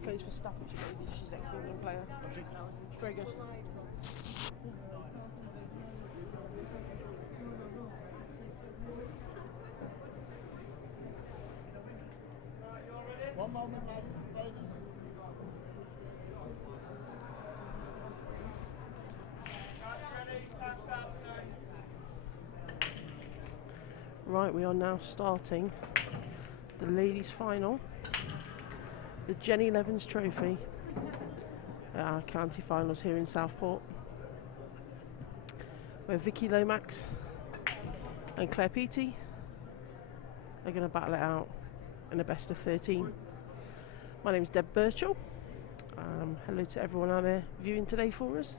She plays for Staffordshire Ladies. She's an ex-England player. Very good. One moment, ladies. Right, we are now starting the ladies' final, the Jenny Leavens Trophy, at our county finals here in Southport, where Vicki, Lomax and Peaty are going to battle it out in a best of 13. My name's Deb Birchall. Hello to everyone out there viewing today for us.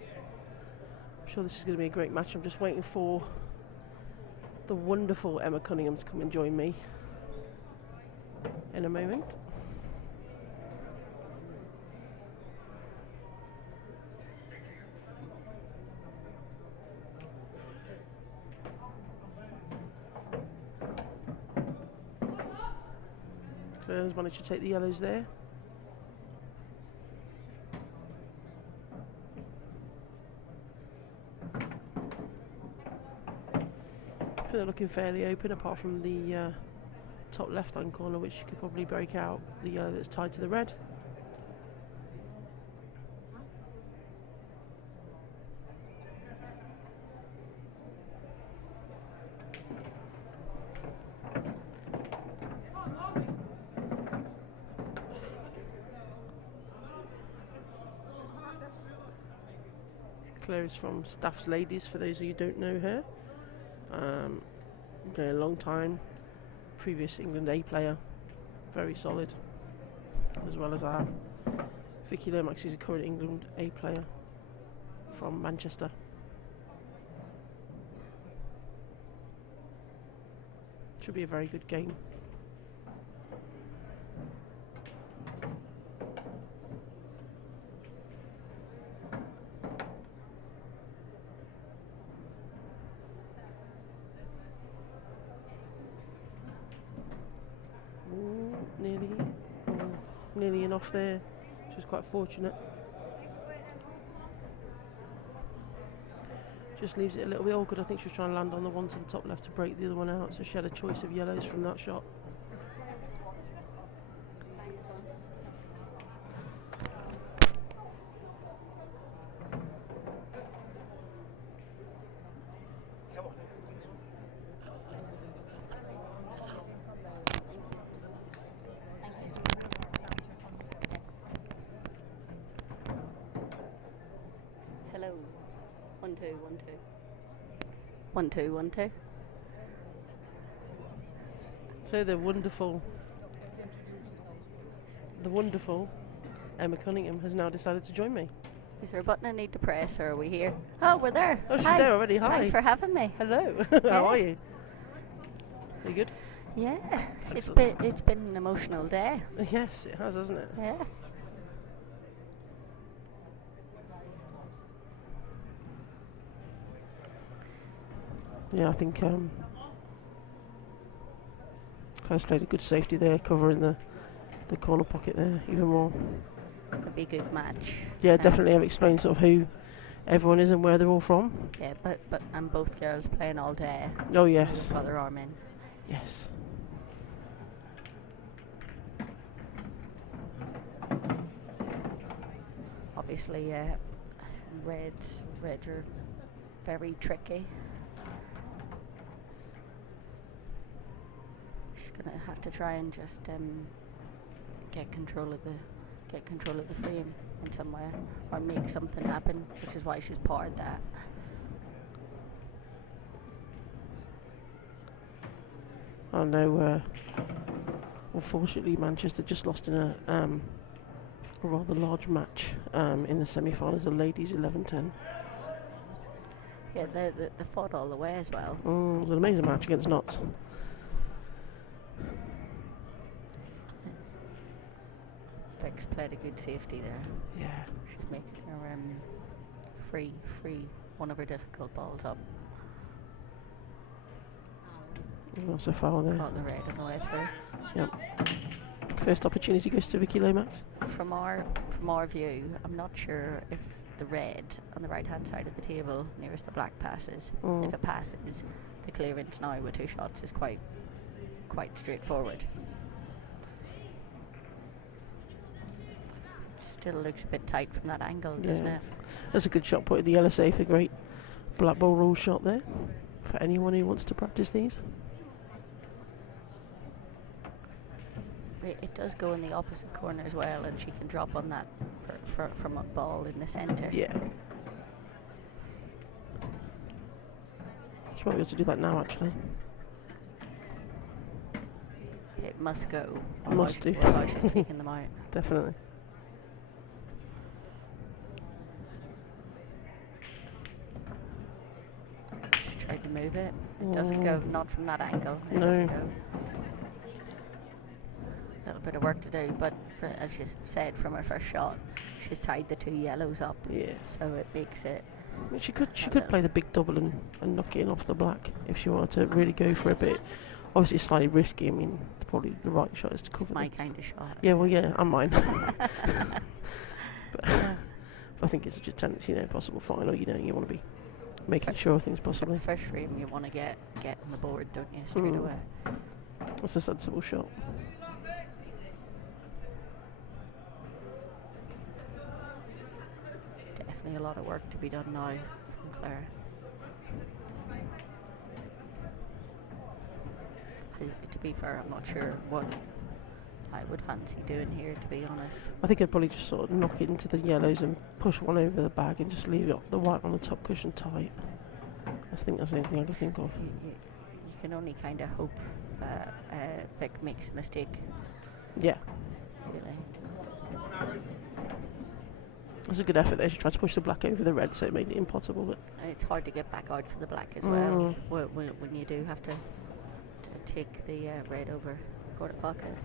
I'm sure this is going to be a great match. I'm just waiting for the wonderful Emma Cunningham to come and join me in a moment. Claire's managed to take the yellows there. I think they're looking fairly open, apart from the top left-hand corner, which you could probably break out, the yellow that's tied to the red. Claire is from Staff's Ladies, for those of you who don't know her. Been a long time, previous England A player, very solid, as well as our Vicki Lomax, who's a current England A player from Manchester. Should be a very good game. Nearly enough there, which was quite fortunate. Just leaves it a little bit awkward. I think she was trying to land on the one to the top left to break the other one out, so she had a choice of yellows from that shot. Hello. 1 2 1 2. 1 2 1 2. So the wonderful Emma Cunningham has now decided to join me. Is there a button I need to press, or are we here? Oh, we're there. Oh, she's Hi. there already. Hi. Thanks for having me. Hello. Yeah. How are you? Are you good? Yeah. Excellent. It's been an emotional day. Yes, it has, hasn't it? Yeah. Yeah, I think Claire's played a good safety there, covering the corner pocket there even more. It'll be a good match. Yeah, definitely. I've explained sort of who everyone is and where they're all from. Yeah, but and both girls playing all day. Oh yes. Got their arm in. Yes. Obviously, reds are very tricky. She's gonna have to try and just get control of the frame in some way, or make something happen, which is why she's parred that. I know. Unfortunately, Manchester just lost in a rather large match in the semi-finals of ladies 11-10. Yeah, they fought all the way as well. It was an amazing match against Notts. Vic's played a good safety there. Yeah. She's making her free one of her difficult balls up. That's a foul there. Caught the red on the way through. Yep. First opportunity goes to Vicki Lomax. From our view, I'm not sure if the red on the right hand side of the table nearest the black passes. If it passes, the clearance now with 2 shots is quite straightforward. Still looks a bit tight from that angle, doesn't it? That's a good shot put in the yellow safe. A great black ball rule shot there for anyone who wants to practice these. It does go in the opposite corner as well, and she can drop on that from a ball in the centre. Yeah. She might be able to do that now, actually. It must go. Must do. Otherwise she's taking them out. Definitely. She tried to move it. It doesn't go. Not from that angle. It No. doesn't go. A little bit of work to do, but as you said, from her first shot, she's tied the 2 yellows up. Yeah. So it makes it. I mean, she could play the big double and knock it in off the black if she wanted to really go for a bit. Obviously, it's slightly risky. I mean, probably the right shot is to cover. It's my kind of shot. Yeah, well, yeah, and mine. But I think it's such a tense, possible final. You want to be making sure things possibly. First frame, you want to get on the board, don't you, straight away? That's a sensible shot. Definitely a lot of work to be done now from Claire. To be fair, I'm not sure what I would fancy doing here, to be honest. I think I'd probably just sort of knock it into the yellows and push one over the bag and just leave the white on the top cushion tight. I think that's the only thing I can think of. You can only kind of hope Vic makes a mistake. Yeah. Really. That's a good effort there. She tried to push the black over the red, so it made it impossible. But it's hard to get back out for the black as well when you do have to take the red over the quarter pocket.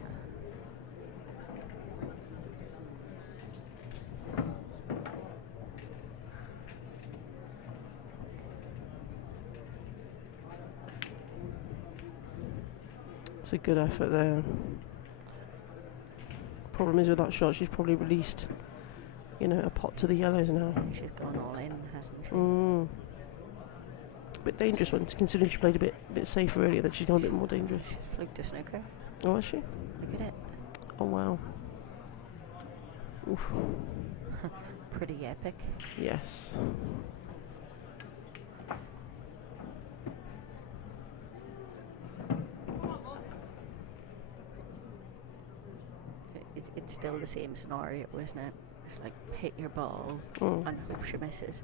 it's a good effort there. Problem is with that shot, she's probably released, a pot to the yellows now. She's gone all in, hasn't she? A bit dangerous one, considering she played a bit safer earlier. Then she's gone a bit more dangerous. She's fluked a snooker. Oh, has she? Look at it. Oh wow. Oof. Pretty epic. Yes. It's still the same scenario, isn't it? It's like hit your ball and hope she misses.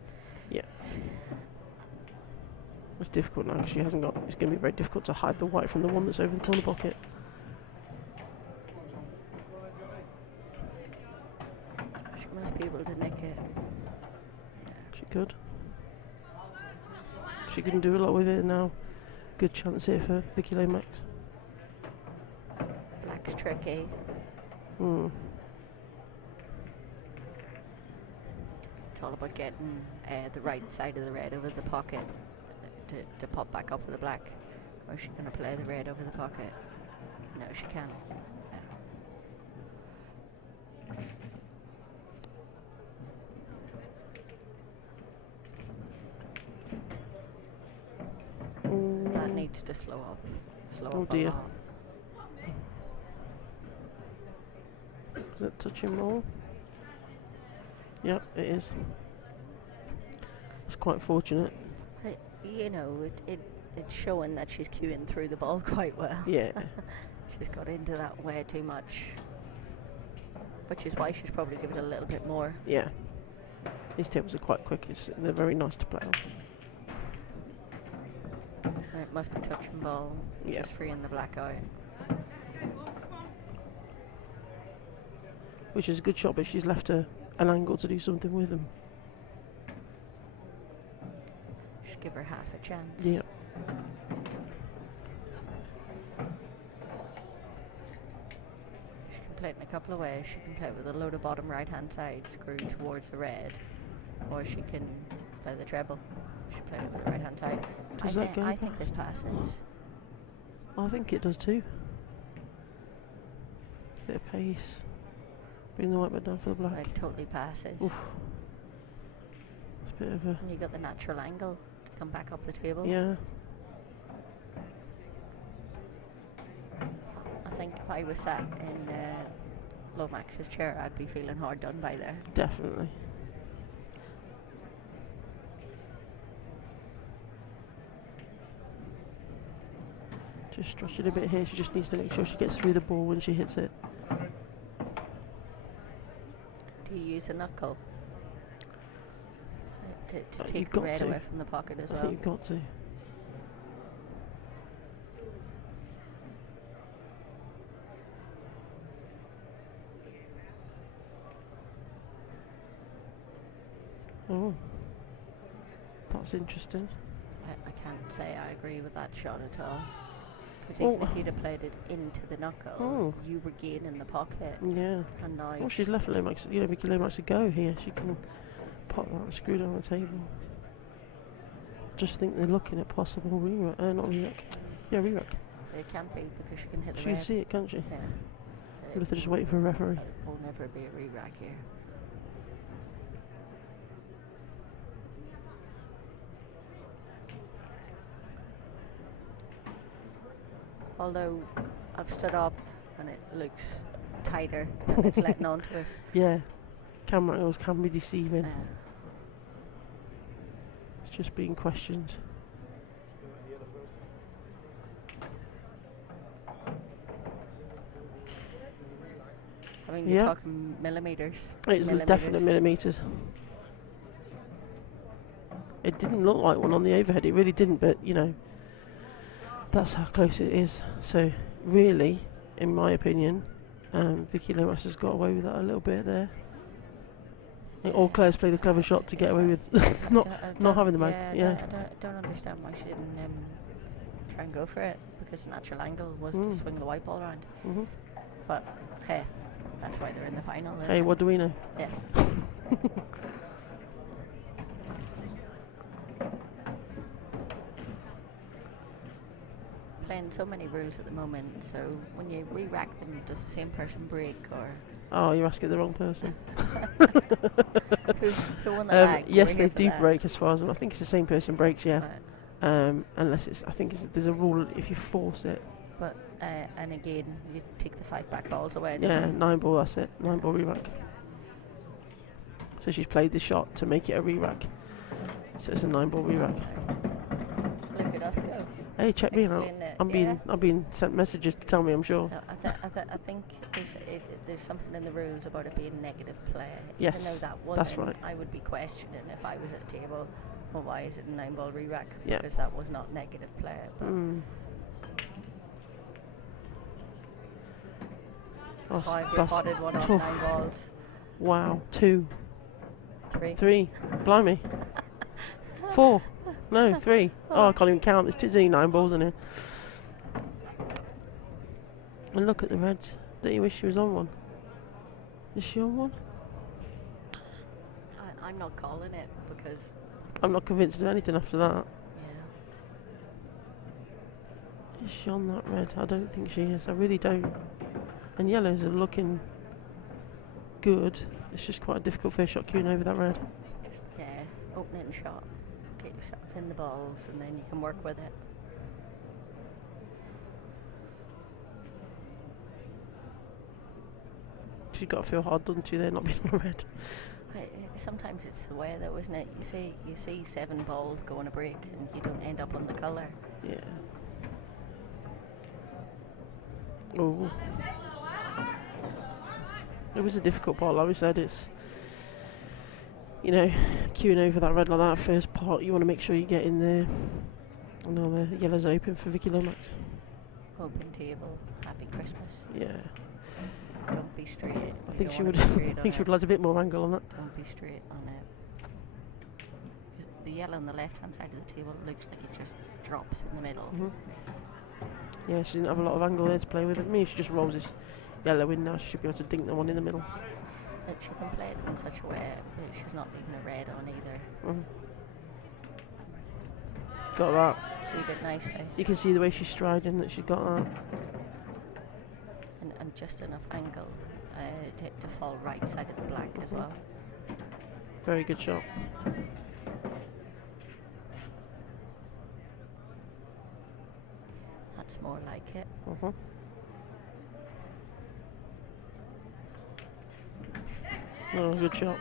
Yeah. It's difficult now because she hasn't got. It's going to be very difficult to hide the white from the one that's over the corner pocket. She must be able to nick it. She could. She couldn't do a lot with it now. Good chance here for Vicki Lomax. Black's tricky. It's all about getting the right side of the red over the pocket to pop back up for the black. Or is she going to play the red over the pocket? No, she can't. That needs to slow up. Oh dear. Is it touching more? Yep, it is. It's quite fortunate. It's showing that she's queuing through the ball quite well. Yeah. She's got into that way too much, which is why she's probably given it a little bit more. Yeah. These tables are quite quick. They're very nice to play on. And it must be touching ball. Yeah. Just freeing the black out. Which is a good shot, but she's left an angle to do something with them. Just give her half a chance. Yeah. She can play it in a couple of ways. She can play it with a low to bottom right hand side, screw towards the red, or she can play the treble. She can play it with the right hand side. Does that go I think this passes. I think it does too. Bit of pace. Bring the white bit down for the black. Like totally passes. Oof. It's a bit of a... And you got the natural angle to come back up the table. Yeah. I think if I was sat in Lomax's chair, I'd be feeling hard done by there. Definitely. Just stretch it a bit here. She just needs to make sure she gets through the ball when she hits it. Do you use a knuckle to You've take the got red to. away from the pocket as I well? think you've got to. Oh, that's interesting. I can't say I agree with that shot at all. Because even if you'd have played it into the knuckle, you were gaining the pocket. Yeah. And now... Well, she's left Lomax, Vicki Lomax to go here. She can pop that and screw it on the table. Just think they're looking at possible re-rack. Not re-rack. Yeah, re-rack. It can't be because she can hit the She red. can see it, can't she? Yeah. What if they're just waiting for a referee? It will never be a re-rack here. Although I've stood up and it looks tighter and it's letting on to us. Yeah. Camera angles can be deceiving. Uh, It's just being questioned. I mean, you're talking millimetres. It's definite millimetres. It didn't look like one on the overhead. It really didn't, but, that's how close it is. So, really, in my opinion, Vicki Lomax has got away with that a little bit there. Or Claire's played a clever shot to get away with not having the mag. I don't understand why she didn't try and go for it, because the natural angle was to swing the white ball around. But hey, that's why they're in the final. Hey, what do we know? Yeah. Playing so many rules at the moment, so when you re-rack them, does the same person break, or? Oh, you're asking the wrong person. Who won the lag? Yes, they do break as far as I think it's the same person breaks, yeah. Right. Unless there's a rule if you force it. But and again, you take the 5 back balls away. Yeah, 9 ball, that's it. 9 ball re-rack. So she's played the shot to make it a re-rack. So it's a 9 ball re-rack. Look at us go. Hey, check me out. I'm being sent messages to tell me, I'm sure. No, I think there's something in the rules about it being negative play. Yes, even though that wasn't, that's right. I would be questioning if I was at the table, well, why is it a 9 ball re-rack? Yeah. Because that was not negative play. But I've potted one off 9 balls. Wow, 2. 3. 3. Blimey. 4. No, 3. Oh, I can't even count. There's 9 balls in here. And look at the reds. Don't you wish she was on one? Is she on one? I'm not calling it because... I'm not convinced of anything after that. Yeah. Is she on that red? I don't think she is. I really don't. And yellows are looking good. It's just quite a difficult fair shot queuing over that red. Just, opening shot. Get yourself in the balls and then you can work with it. She's got to feel hard, doesn't she, there, not being on red. Sometimes it's the way though, isn't it? You see 7 balls going a break and you don't end up on the colour. Yeah. Oh. It was a difficult part, like we said. It's, queuing over that red like that first part, you want to make sure you get in there. And now the yellow's open for Vicki Lomax. Open table, happy Christmas. Yeah. Don't be straight. I think she would. I think she would like a bit more angle on that. Don't be straight on it. The yellow on the left-hand side of the table looks like it just drops in the middle. Yeah, she didn't have a lot of angle there to play with. I mean, if she just rolls this yellow in now, she should be able to dink the one in the middle. But she can play it in such a way that she's not leaving a red on either. Got that. She did nicely. You can see the way she's striding that she's got that. and just enough angle to fall right side of the black as well. Very good shot. That's more like it. Oh, good shot.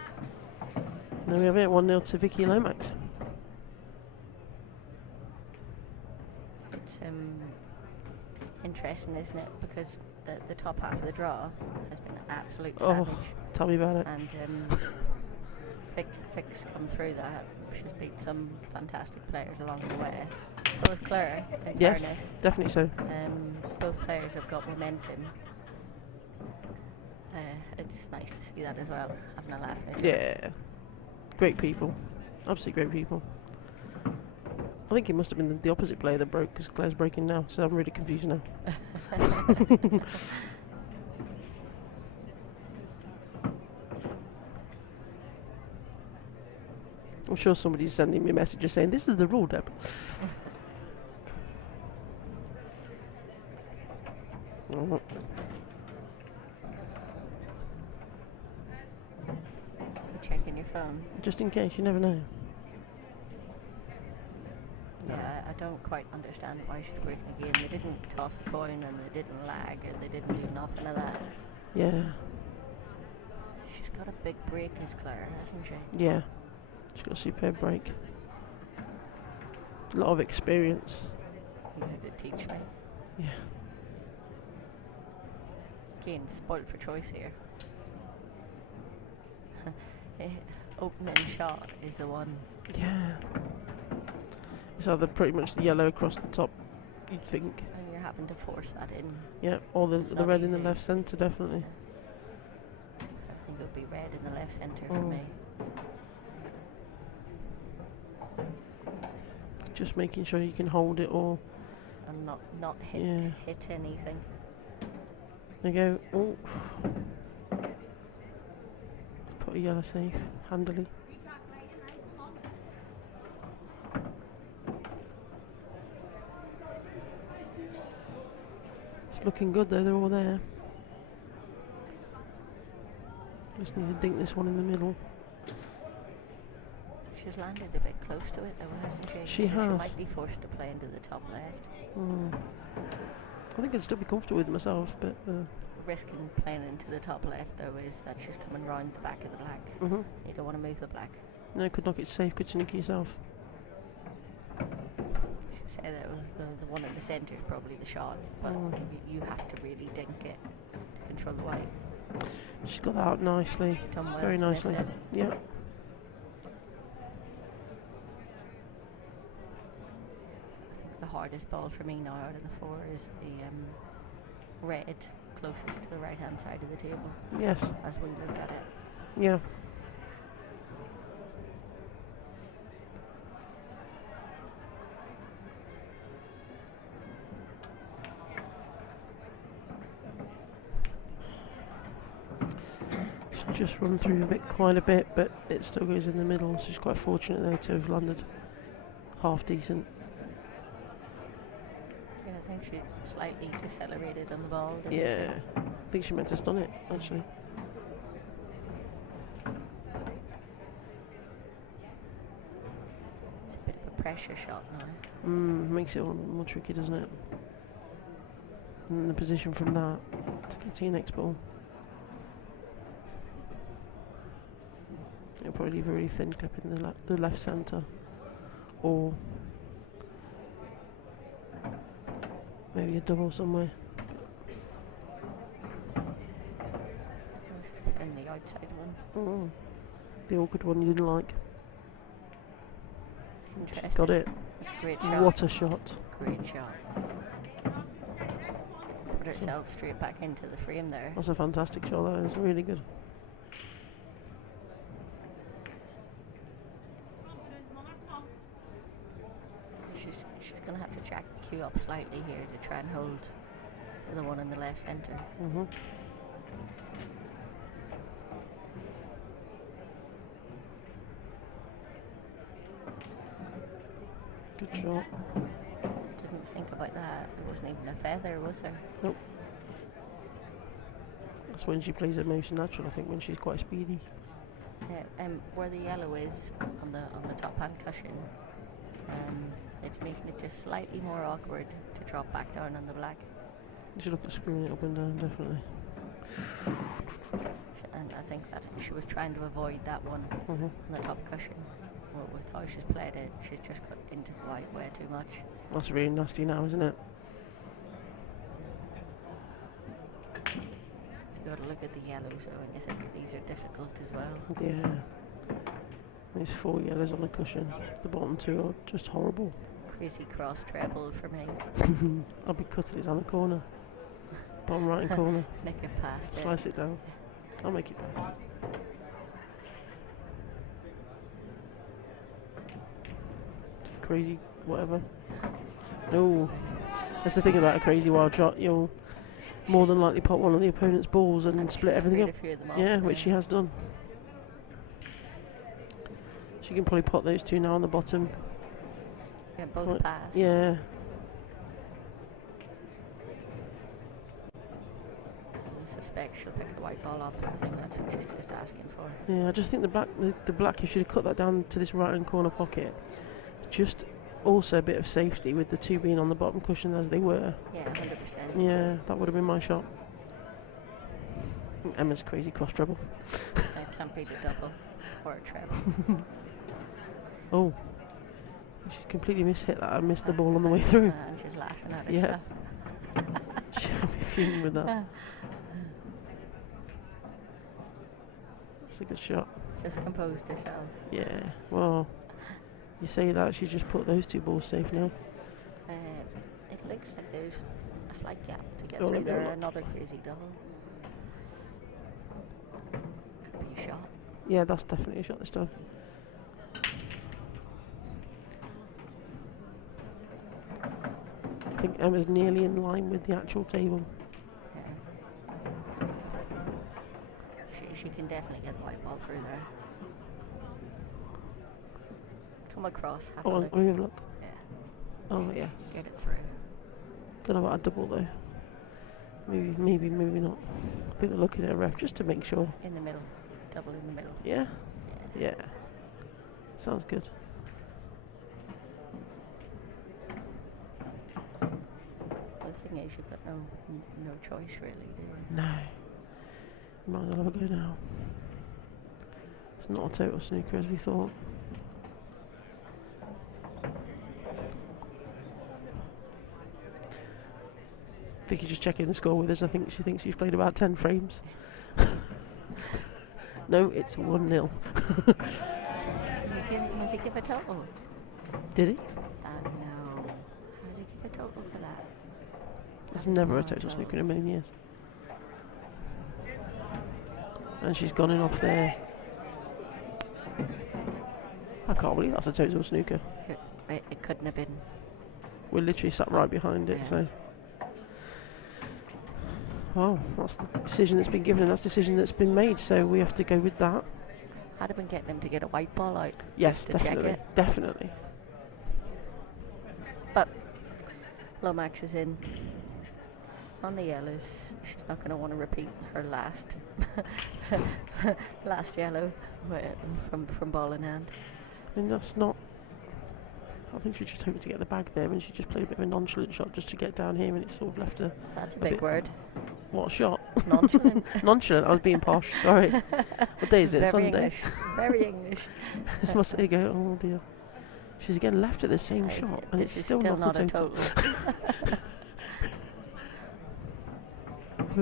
There we have it, 1-0 to Vicki Lomax. It's interesting, isn't it? Because the top half of the draw has been absolute savage. Tell me about it. And Vic's come through that. She's beat some fantastic players along the way. So has Claire, in yes, fairness. definitely so. Both players have got momentum. It's nice to see that as well, having a laugh at it. Yeah. Great people. Absolutely great people. I think it must have been the opposite player that broke, because Claire's breaking now, so I'm really confused now. I'm sure somebody's sending me messages saying, this is the rule, Deb. Checking your phone. Just in case, you never know. Yeah, I don't quite understand why she's breaking again. They didn't toss a coin and they didn't lag and they didn't do nothing of that. Yeah. She's got a big break as Claire, hasn't she? Yeah. She's got a superb break. A lot of experience. You need to teach me. Yeah. Again, spoiled for choice here. Opening shot is the one. Yeah. It's either pretty much the yellow across the top, you'd think. And you're having to force that in. Yeah, or the It's red not in the easy. left centre, definitely. I think it would be red in the left centre for me. Just making sure you can hold it or... And not hit anything. There you go. Oh. Put a yellow safe, handily. It's looking good though, they're all there. Just need to dink this one in the middle. She's landed a bit close to it though, hasn't she? She So has. She might be forced to play into the top left. I think I'd still be comfortable with myself, but... Risking playing into the top left though is that she's coming round the back of the black. You don't want to move the black. No, could knock it safe, could you nick yourself? She say that the one in the centre is probably the shot, but you have to really dink it to control the white. She's got that out nicely. Done well Very to miss nicely. it. Yeah. I think the hardest ball for me now out of the four is the red closest to the right hand side of the table. Yes. As we look at it. Yeah. She's just run through quite a bit, but it still goes in the middle, so she's quite fortunate there to have landed half decent. Yeah, I think she slightly decelerated on the ball. Didn't Yeah. I think she meant to stun it, actually. It's a bit of a pressure shot now. Makes it a little more tricky, doesn't it? And the position from that to get to your next ball. It'll probably leave a really thin clip in the left centre, or maybe a double somewhere. And the outside one. The awkward one you didn't like. Interesting. Got it. It's a great shot. What a shot. Great shot. Put herself straight back into the frame there. That's a fantastic shot, that is really good. She's going to have to jack the cue up slightly here to try and hold for the one in the left centre. Good shot. Didn't think about that. There wasn't even a feather, was there? Nope. That's when she plays her most natural, I think, when she's quite speedy. Yeah, where the yellow is on the top hand cushion, it's making it just slightly more awkward to drop back down on the black. You should look at screwing it up and down, definitely. And I think that she was trying to avoid that one on the top cushion. Well, with how she's played it, she's just got into the white way too much. That's really nasty now, isn't it? You got to look at the yellows though, and you think these are difficult as well. Yeah. There's 4 yellows on the cushion. The bottom 2 are just horrible. Crazy cross treble for me. I'll be cutting it down the corner. Bottom right hand corner. Nick it past Slice it down. I'll make it past. Just a crazy whatever. No. That's the thing about a crazy wild shot. You'll more than likely pop one of the opponent's balls and split everything up. Yeah, which she has done. She can probably pot those 2 now on the bottom. Yeah, both pass. Yeah. I suspect she'll pick the white ball up. I think that's what she's just asking for. Yeah, I just think the black, if she'd have cut that down to this right hand corner pocket, just also a bit of safety with the 2 being on the bottom cushion as they were. Yeah, 100%. Yeah, that would have been my shot. Emma's crazy cross treble. It can't be the double or a treble. Oh, she completely mishit that. I missed the ball on the way through. And she's laughing at Yeah. herself. She'll be fuming with that. That's a good shot. Just composed herself. Yeah, well, you say that, she just put those 2 balls safe now. It looks like there's a slight gap to get Oh, through let me there. look. Another crazy double. Could be a shot. Yeah, that's definitely a shot this time. I think Emma's nearly in line with the actual table. Yeah. She can definitely get the white ball through there. Come across, have a look. Let me have a look. Yeah. Oh, yes. Get it through. Don't know about a double though. Maybe not. I think they're looking at a ref just to make sure. In the middle. Double in the middle. Yeah? Yeah. Sounds good. The thing is, you've got no choice really, do you? No. You might as well have a go now. It's not a total snooker as we thought. Vicki just checking the score with us. I think she thinks she's played about 10 frames. No, it's 1-0. Has he give a total? Did he? No. Has he give a total for that? That's never a total snooker in a million years. And she's gone in off there. I can't believe that's a total snooker. It couldn't have been. We're literally sat right behind it, Yeah. so. Well, that's the decision that's been given and that's the decision that's been made, so we have to go with that. I'd have been getting him to get a white ball out. Yes, to check definitely. it. Definitely. But Lomax is in on the yellows. She's not going to want to repeat her last last yellow from ball in hand. I mean, that's not. I think she just hoped to get the bag there, and she just played a bit of a nonchalant shot just to get down here, and it sort of left her. That's a big word. What shot? Nonchalant. Nonchalant. I was being posh. Sorry. What day is it? Very Sunday. English. Very English. This must go. Oh dear. She's again left at the same shot, and it's This is still not a a total. total.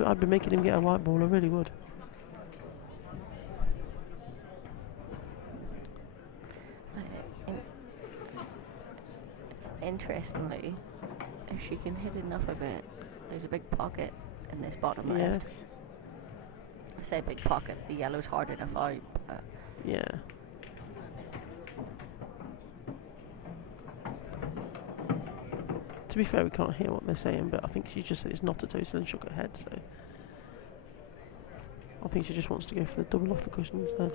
I'd be making him get a white ball. I really would. Interestingly, if she can hit enough of it, there's a big pocket in this bottom left. Yes. I say big pocket, the yellow's hard enough out. But Yeah. To be fair, we can't hear what they're saying, but I think she just said it's not a total and shook her head, so. I think she just wants to go for the double off the cushion instead.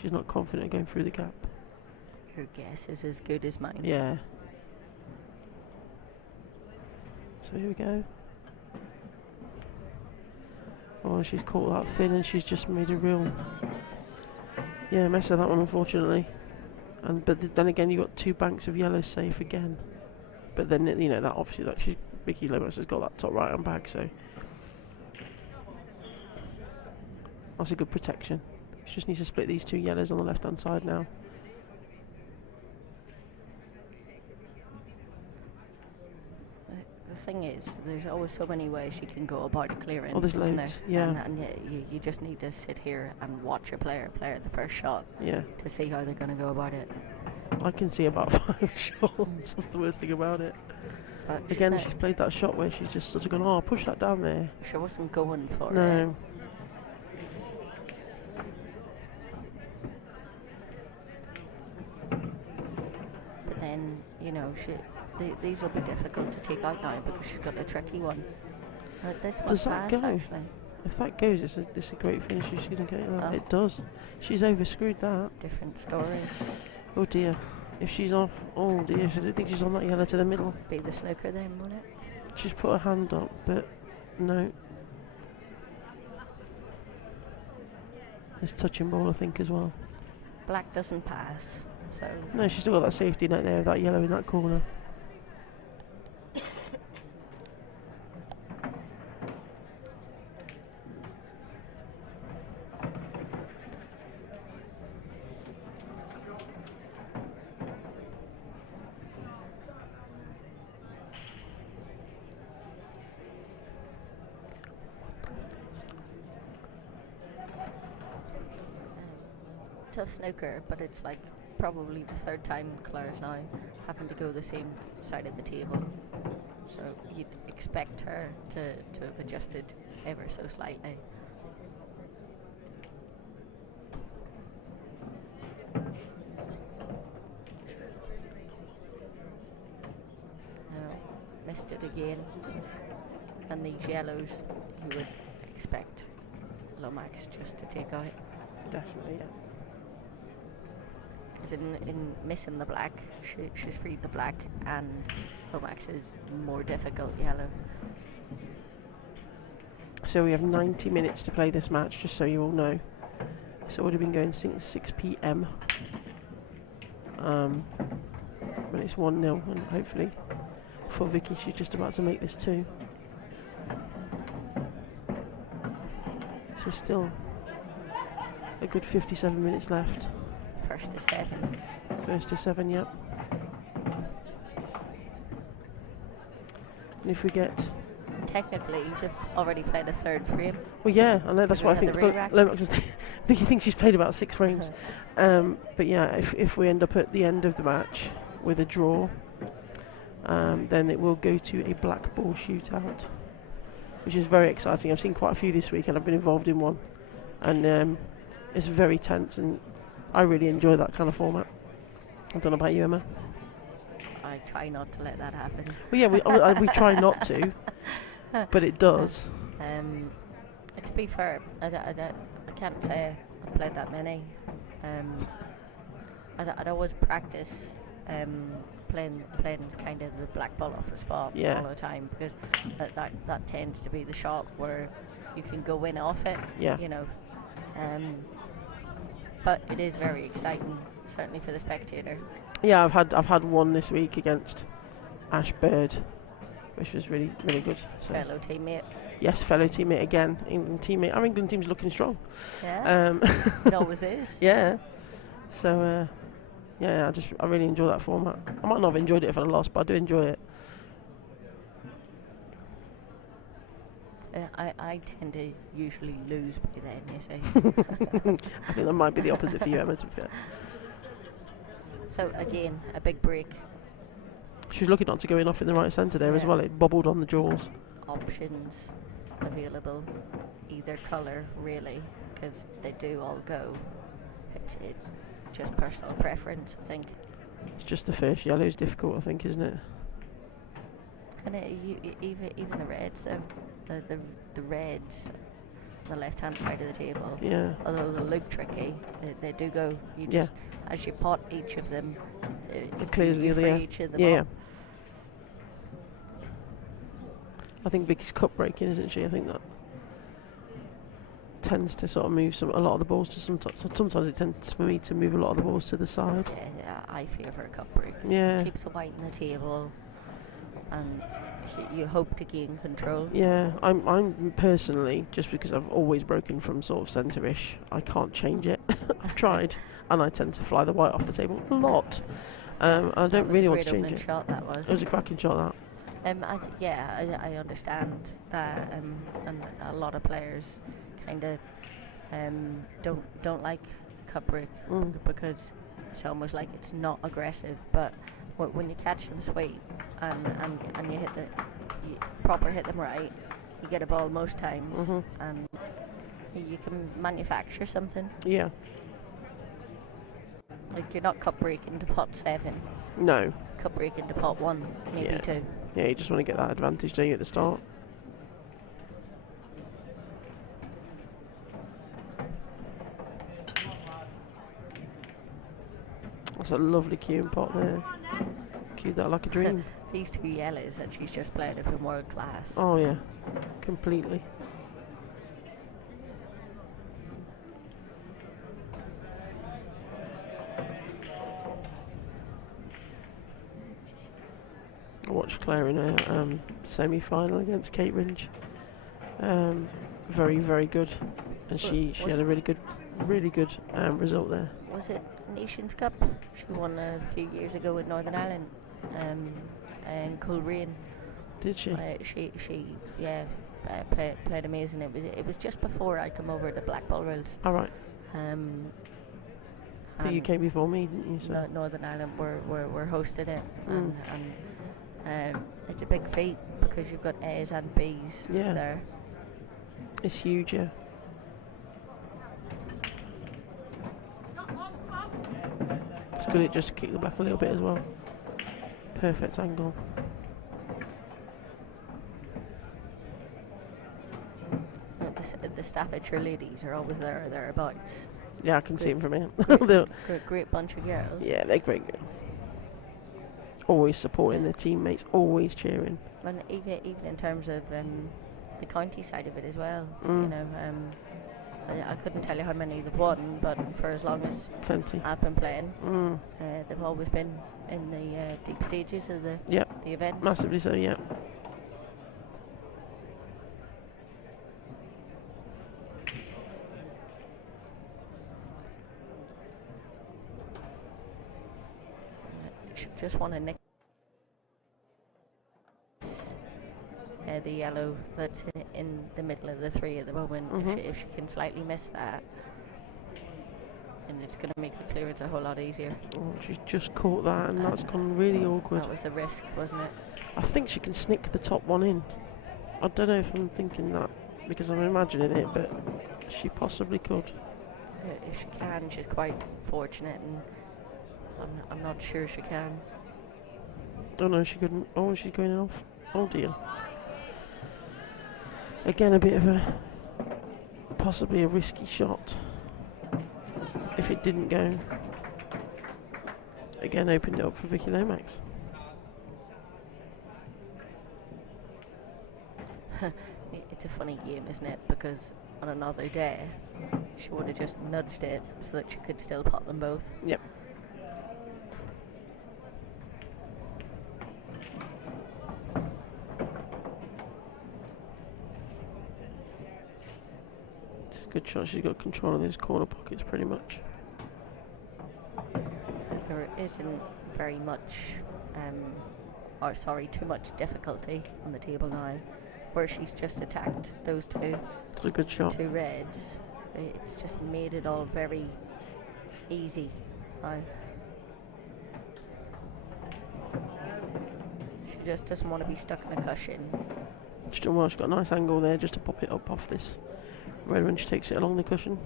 She's not confident of going through the gap. your guess is as good as mine. Yeah. So here we go. Oh, she's caught that thin and she's just made a real mess of that one, unfortunately. But then again, you got 2 banks of yellows safe again. But then that obviously Vicki Lomax has got that top right hand bag, so that's a good protection. She just needs to split these 2 yellows on the left hand side now. The thing is, there's always so many ways you can go about a clearance. Oh, there's loads, yeah. And you just need to sit here and watch a player play the first shot to see how they're going to go about it. I can see about 5 shots. That's the worst thing about it. But again, she's played that shot where she's just sort of gone, oh, push that down there. She wasn't going for it. No. But then, these will be difficult to take out now because she's got a tricky one. Does that go? Actually. If that goes, it's a great finish. She's going to get that. Oh. It does. She's overscrewed that. Different story. Oh dear. If she's off, oh dear, I don't think she's on that yellow to the middle. Be the snooker then, won't it? She's put her hand up, but no. There's touching ball, I think, as well. Black doesn't pass, so... No, she's still got that safety net there, that yellow in that corner. Tough snooker, but it's like probably the 3rd time Claire's now having to go the same side of the table, so you'd expect her to have adjusted ever so slightly. No, missed it again, and these yellows you would expect Lomax just to take out. Definitely, yeah. Because in missing the black, she's freed the black, and Lomax's more difficult yellow. So we have 90 minutes to play this match, just so you all know. It's already been going since 6 p.m. But it's 1-0, and hopefully for Vicki, she's just about to make this 2. So still a good 57 minutes left. First to 7. First to 7, yep. And if we get... Technically, they've already played a 3rd frame. Well, yeah, I know, that's what I think. Lomax is Vicki thinks she's played about 6 frames. But yeah, if we end up at the end of the match with a draw, then it will go to a black ball shootout, which is very exciting. I've seen quite a few this week, and I've been involved in one. And it's very tense, and I really enjoy that kind of format. I don't know about you, Emma. I try not to let that happen. Well, yeah, we try not to, but it does. To be fair, I can't say I've played that many. I'd always practice playing kind of the black ball off the spot all the time, because that tends to be the shot where you can go in off it. Yeah. But it is very exciting, certainly for the spectator. Yeah, I've had one this week against Ash Bird, which was really, really good. So fellow teammate. Yes, fellow teammate again. England teammate. Our England team's looking strong. Yeah. It always is. Yeah. So I really enjoy that format. I might not have enjoyed it if I lost, but I do enjoy it. I tend to usually lose by then, you see. I think that might be the opposite for you, Emma, to be fair. So again, a big break. She was lucky not to go in off in the right centre there as well. It bobbled on the jaws. Options available, either colour really, because they do all go. It's just personal preference, I think. It's just the first yellow is difficult, I think, isn't it? And even the reds, so the reds on the left hand side of the table, although they look tricky, they do go. You just, as you pot each of them, it clears the other. Each of them up. I think Vicki's cup breaking, isn't she? I think that. tends to sort of move a lot of the balls to sometimes it tends for me to move a lot of the balls to the side. Yeah, I favour a cup break. Yeah. Keeps the white on the table, and you hope to gain control. Yeah, I'm personally, just because I've always broken from sort of centre-ish, I can't change it. I've tried, and I tend to fly the white off the table a lot. I don't really want to change it. Shot that was. It was a cracking shot, that. I understand that, and a lot of players kind of don't like cup break because it's almost like it's not aggressive. But when you catch them sweet and you proper hit them right, you get a ball most times, and you can manufacture something. Yeah. Like, you're not cup breaking to pot 7. No. Cup breaking to pot 1, maybe 2. Yeah, you just want to get that advantage, don't you, at the start? That's a lovely cueing pot there. Cued that like a dream. These 2 yellows that she's just played have been world class. Oh yeah, completely. I watched Claire in a semi-final against Kate Ringe. Very, very good, and she had a really good result there. Was it Nations Cup? She won a few years ago with Northern Ireland, and Coleraine. Did she? She played amazing. It was just before I come over to Black Ball Rules. All right. But you came before me, didn't you? So. Northern Ireland were hosting it, and it's a big feat because you've got A's and B's there. It's huge, yeah. It's good it just kicked the black a little bit as well. Perfect angle. The Staffordshire ladies are always there or thereabouts. Yeah, I can see them from here. Great bunch of girls. Yeah, they're great girls. Always supporting their teammates, always cheering. And even in terms of the county side of it as well, you know, I couldn't tell you how many they've won, but for as long as Plenty. I've been playing, they've always been in the deep stages of the events. Massively so, yeah. Just want to nick the yellow that's in the middle of the 3 at the moment. If she can slightly miss that, and it's going to make the clearance a whole lot easier. Oh, she's just caught that, and that's gone really awkward. That was a risk, wasn't it? I think she can snick the top one in. I don't know if I'm thinking that because I'm imagining it, but she possibly could. If she can, she's quite fortunate, and I'm not sure she can. Oh no, she couldn't. Oh, she's going off. Oh dear. Again, a bit of possibly a risky shot. If it didn't go. Again, opened it up for Vicki Lomax. It's a funny game, isn't it? Because on another day, she would have just nudged it so that she could still pot them both. Yep. It's a good shot. She's got control of those corner pockets pretty much. There isn't very much, too much difficulty on the table now, where she's just attacked those 2. It's a good shot. 2 reds. It's just made it all very easy now. She just doesn't want to be stuck in a cushion. She's done well. She's got a nice angle there just to pop it up off this red when she takes it along the cushion.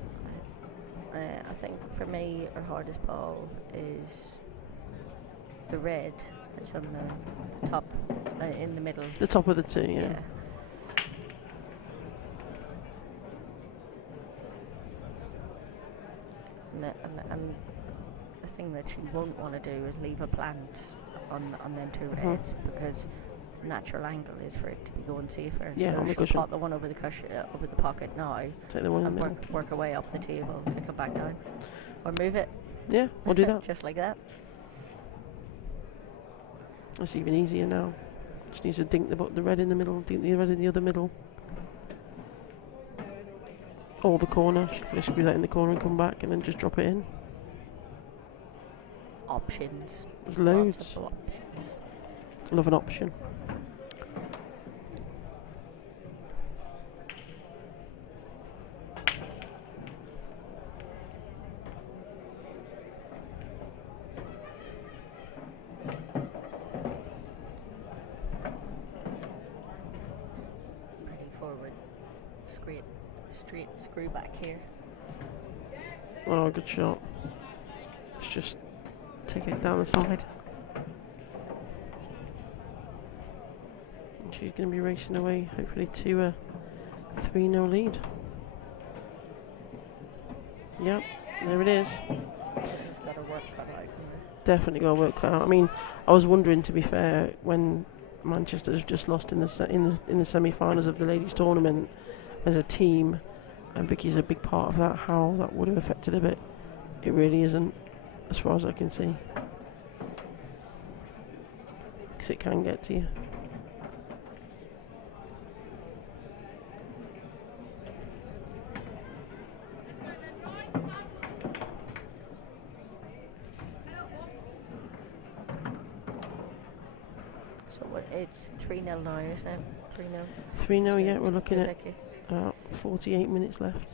I think for me, her hardest ball is the red. It's on the top, in the middle. The top of the 2, yeah. And the thing that she won't want to do is leave a plant on them 2 reds, because natural angle is for it to be going safer. Yeah, so on the she'll cushion. pop the one over the cushion, over the pocket now, Take the one in and the middle. work her way up the table to come back down, or move it. Yeah, we'll do that. Just like that. That's even easier now. Just needs to dink the red in the middle, dink the red in the other middle. Or the corner. She can screw that in the corner and come back and then just drop it in. Options. There's loads. Lots of options. Love an option. Ready, forward, straight screw back here. Oh, good shot. Let's just take it down the side. And she's going to be racing away, hopefully, to a 3-0 lead. Yep, there it is. She's got her work cut out. Definitely got work cut out. I mean, I was wondering, to be fair, when Manchester's just lost in the semi-finals of the ladies' tournament as a team, and Vicky's a big part of that, how that would have affected a bit. It really isn't, as far as I can see, because it can get to you. So it's 3-0 now, isn't it? 3-0. 3-0, yeah, we're looking at Vicky. 48 minutes left.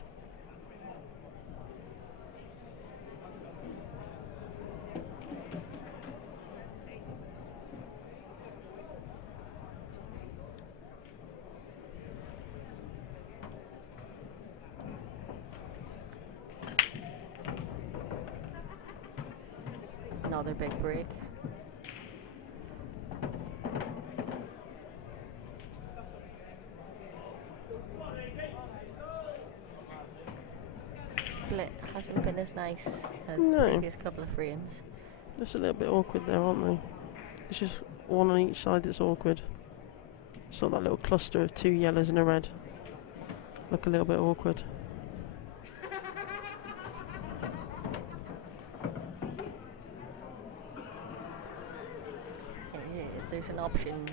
Another big break. Split hasn't been as nice as No. the previous couple of frames. Just a little bit awkward there, aren't they? It's just one on each side that's awkward. So that little cluster of 2 yellows and a red look a little bit awkward. There's an option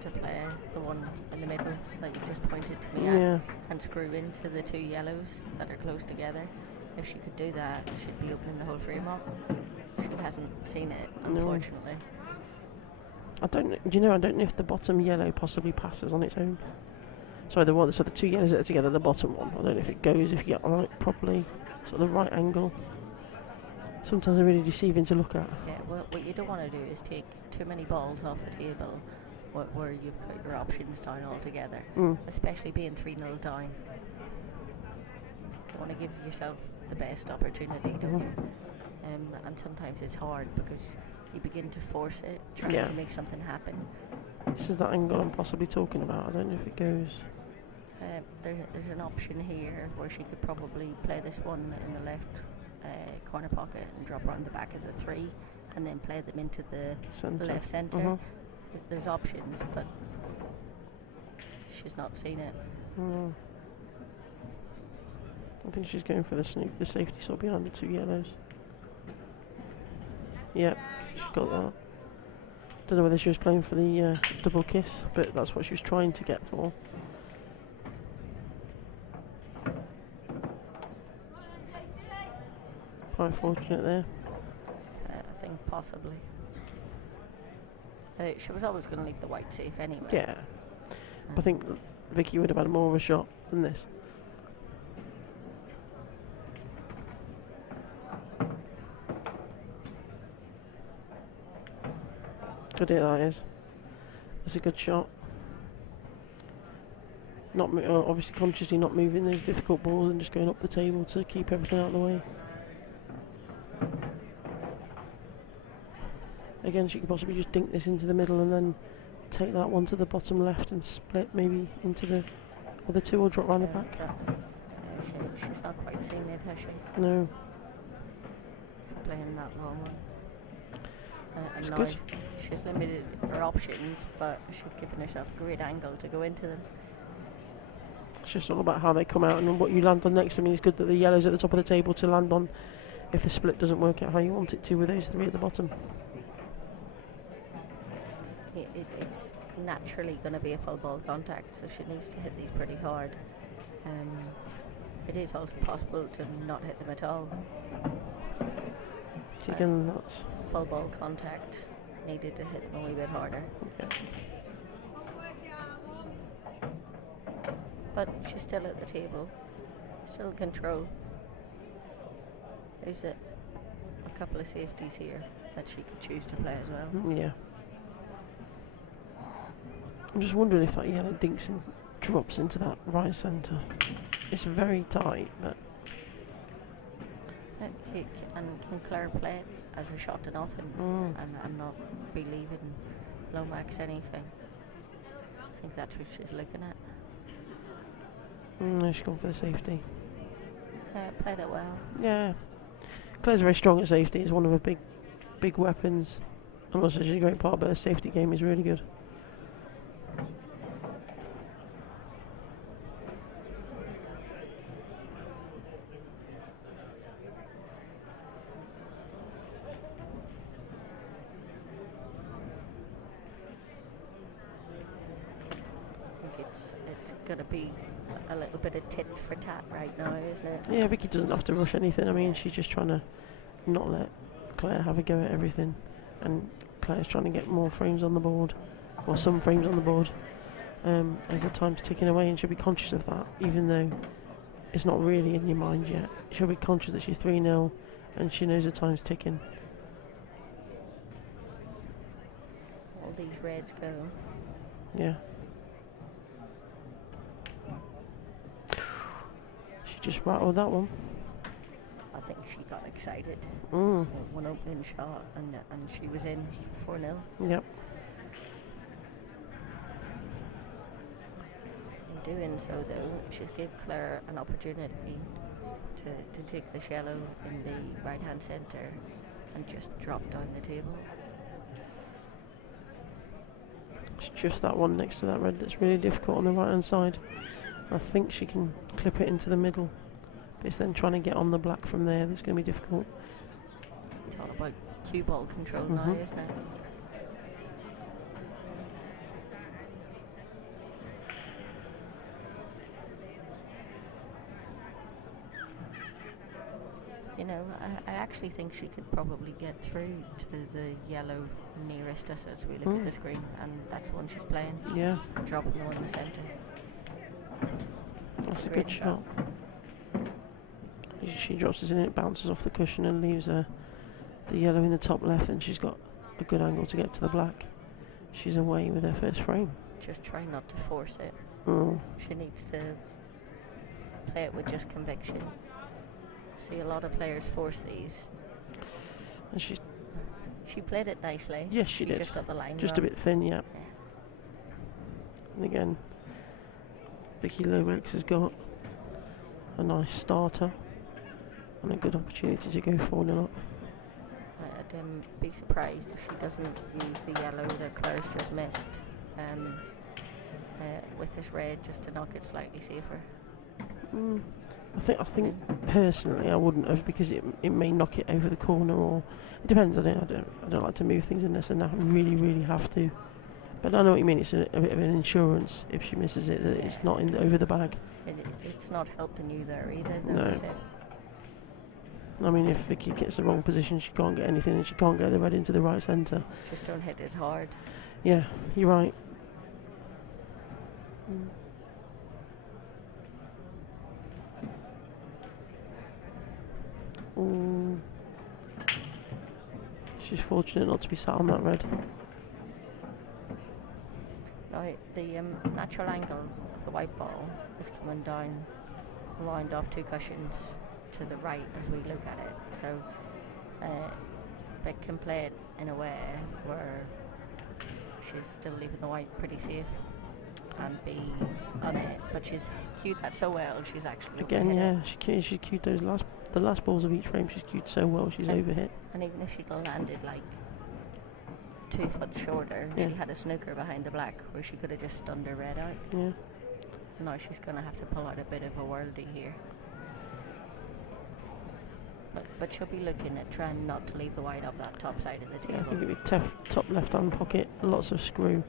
to play the one in the middle that you just pointed to me at, Yeah. and screw into the 2 yellows that are close together. If she could do that, she'd be opening the whole frame up. She hasn't seen it, No. unfortunately. I don't know. Do you know? I don't know if the bottom yellow possibly passes on its own. Sorry, so the 2 yellows that are together, the bottom one. I don't know if it goes if you get on it properly, sort of the right angle. Sometimes they're really deceiving to look at. Yeah, well, what you don't want to do is take too many balls off the table where you've cut your options down altogether, especially being 3-0 down. You want to give yourself the best opportunity, don't you? And sometimes it's hard because you begin to force it, trying to make something happen. This is that angle I'm possibly talking about. I don't know if it goes. There's an option here where she could probably play this one in the left corner pocket and drop around the back of the 3 and then play them into the left centre. There's options, but she's not seen it. I think she's going for the safety sort behind the 2 yellows. Yep, she's got that. Don't know whether she was playing for the double kiss, but that's what she was trying to get for. Quite fortunate there. I think possibly. She was always going to leave the white safe anyway. Yeah. I think Vicky would have had more of a shot than this. Good hit that is. That's a good shot. Not obviously consciously not moving those difficult balls and just going up the table to keep everything out of the way. Again, she could possibly just dink this into the middle and then take that one to the bottom left and split maybe into the other 2 or drop round the back. She's not quite seen it, has she? No. Playing that long one. It's now good. she's limited her options, but she's given herself a great angle to go into them. It's just all about how they come out and what you land on next. I mean, it's good that the yellow's at the top of the table to land on if the split doesn't work out how you want it to with those three at the bottom. It's naturally going to be a full ball contact, so she needs to hit these pretty hard. It is also possible to not hit them at all. So again, that's full ball contact, needed to hit them a wee bit harder. yeah. But she's still at the table, still in control. There's a couple of safeties here that she could choose to play as well. Yeah. I'm just wondering if that yellow dinks and drops into that right centre. It's very tight, but can Claire play it as a shot to nothing and not be leaving Lomax anything? I think that's what she's looking at. No, she's gone for the safety. Played it well. Yeah. Claire's very strong at safety. It's one of her big weapons. And also she's a great part, but her safety game is really good. It's going to be a little bit of tit for tat right now, isn't it? Yeah, Vicki doesn't have to rush anything. I mean, she's just trying to not let Claire have a go at everything. And Claire's trying to get more frames on the board, or some frames on the board, as the time's ticking away, and she'll be conscious of that, even though it's not really in your mind yet. She'll be conscious that she's 3-0 and she knows the time's ticking. All these reds go. Yeah. She just rattled that one. I think she got excited. Mm. One opening shot and she was in 4-0. Yep. In doing so, though, she's given Claire an opportunity to take the shallow in the right-hand centre and just drop down the table. It's just that one next to that red that's really difficult on the right-hand side. I think she can clip it into the middle, but it's then trying to get on the black from there that's going to be difficult. It's all about cue ball control now, isn't it? You know, I actually think she could probably get through to the yellow nearest us as we look at the screen, and that's the one she's playing. Yeah. Dropping the one in the centre. That's a good shot. She drops it in, it bounces off the cushion and leaves the yellow in the top left, and she's got a good angle to get to the black. She's away with her first frame. Just try not to force it. Mm. She needs to play it with just conviction. See a lot of players force these. And she played it nicely. Yes, she did. Just got the line just wrong. a bit thin, yeah. And again, Vicki Lomax has got a nice starter and a good opportunity to go 4-0 up. I'd be surprised if she doesn't use the yellow that Claire's just missed with this red, just to knock it slightly safer. I think personally I wouldn't have, because it may knock it over the corner, or it depends. I don't like to move things unless I really have to. But I know what you mean. It's a bit of an insurance if she misses it, that it's not over the bag. It's not helping you there either, though, No. is it? I mean, if Vicki gets the wrong position, she can't get anything, and she can't get the red into the right centre. Just don't hit it hard. Yeah, you're right. She's fortunate not to be sat on that red. Now, the natural angle of the white ball is coming down, lined off two cushions to the right as we look at it. So Vic can play it in a way where she's still leaving the white pretty safe and be on it, but she's cued that so well. She's actually Again, yeah, it. she cued the last balls of each frame. She's cued so well. She's overhit. And even if she'd landed like 2 foot shorter, Yeah. she had a snooker behind the black where she could have just stunned her red out. Yeah. Now she's going to have to pull out a bit of a worldie here. But she'll be looking at trying not to leave the white up that top side of the Yeah, I table. think it'd be top left-hand pocket, lots of screw,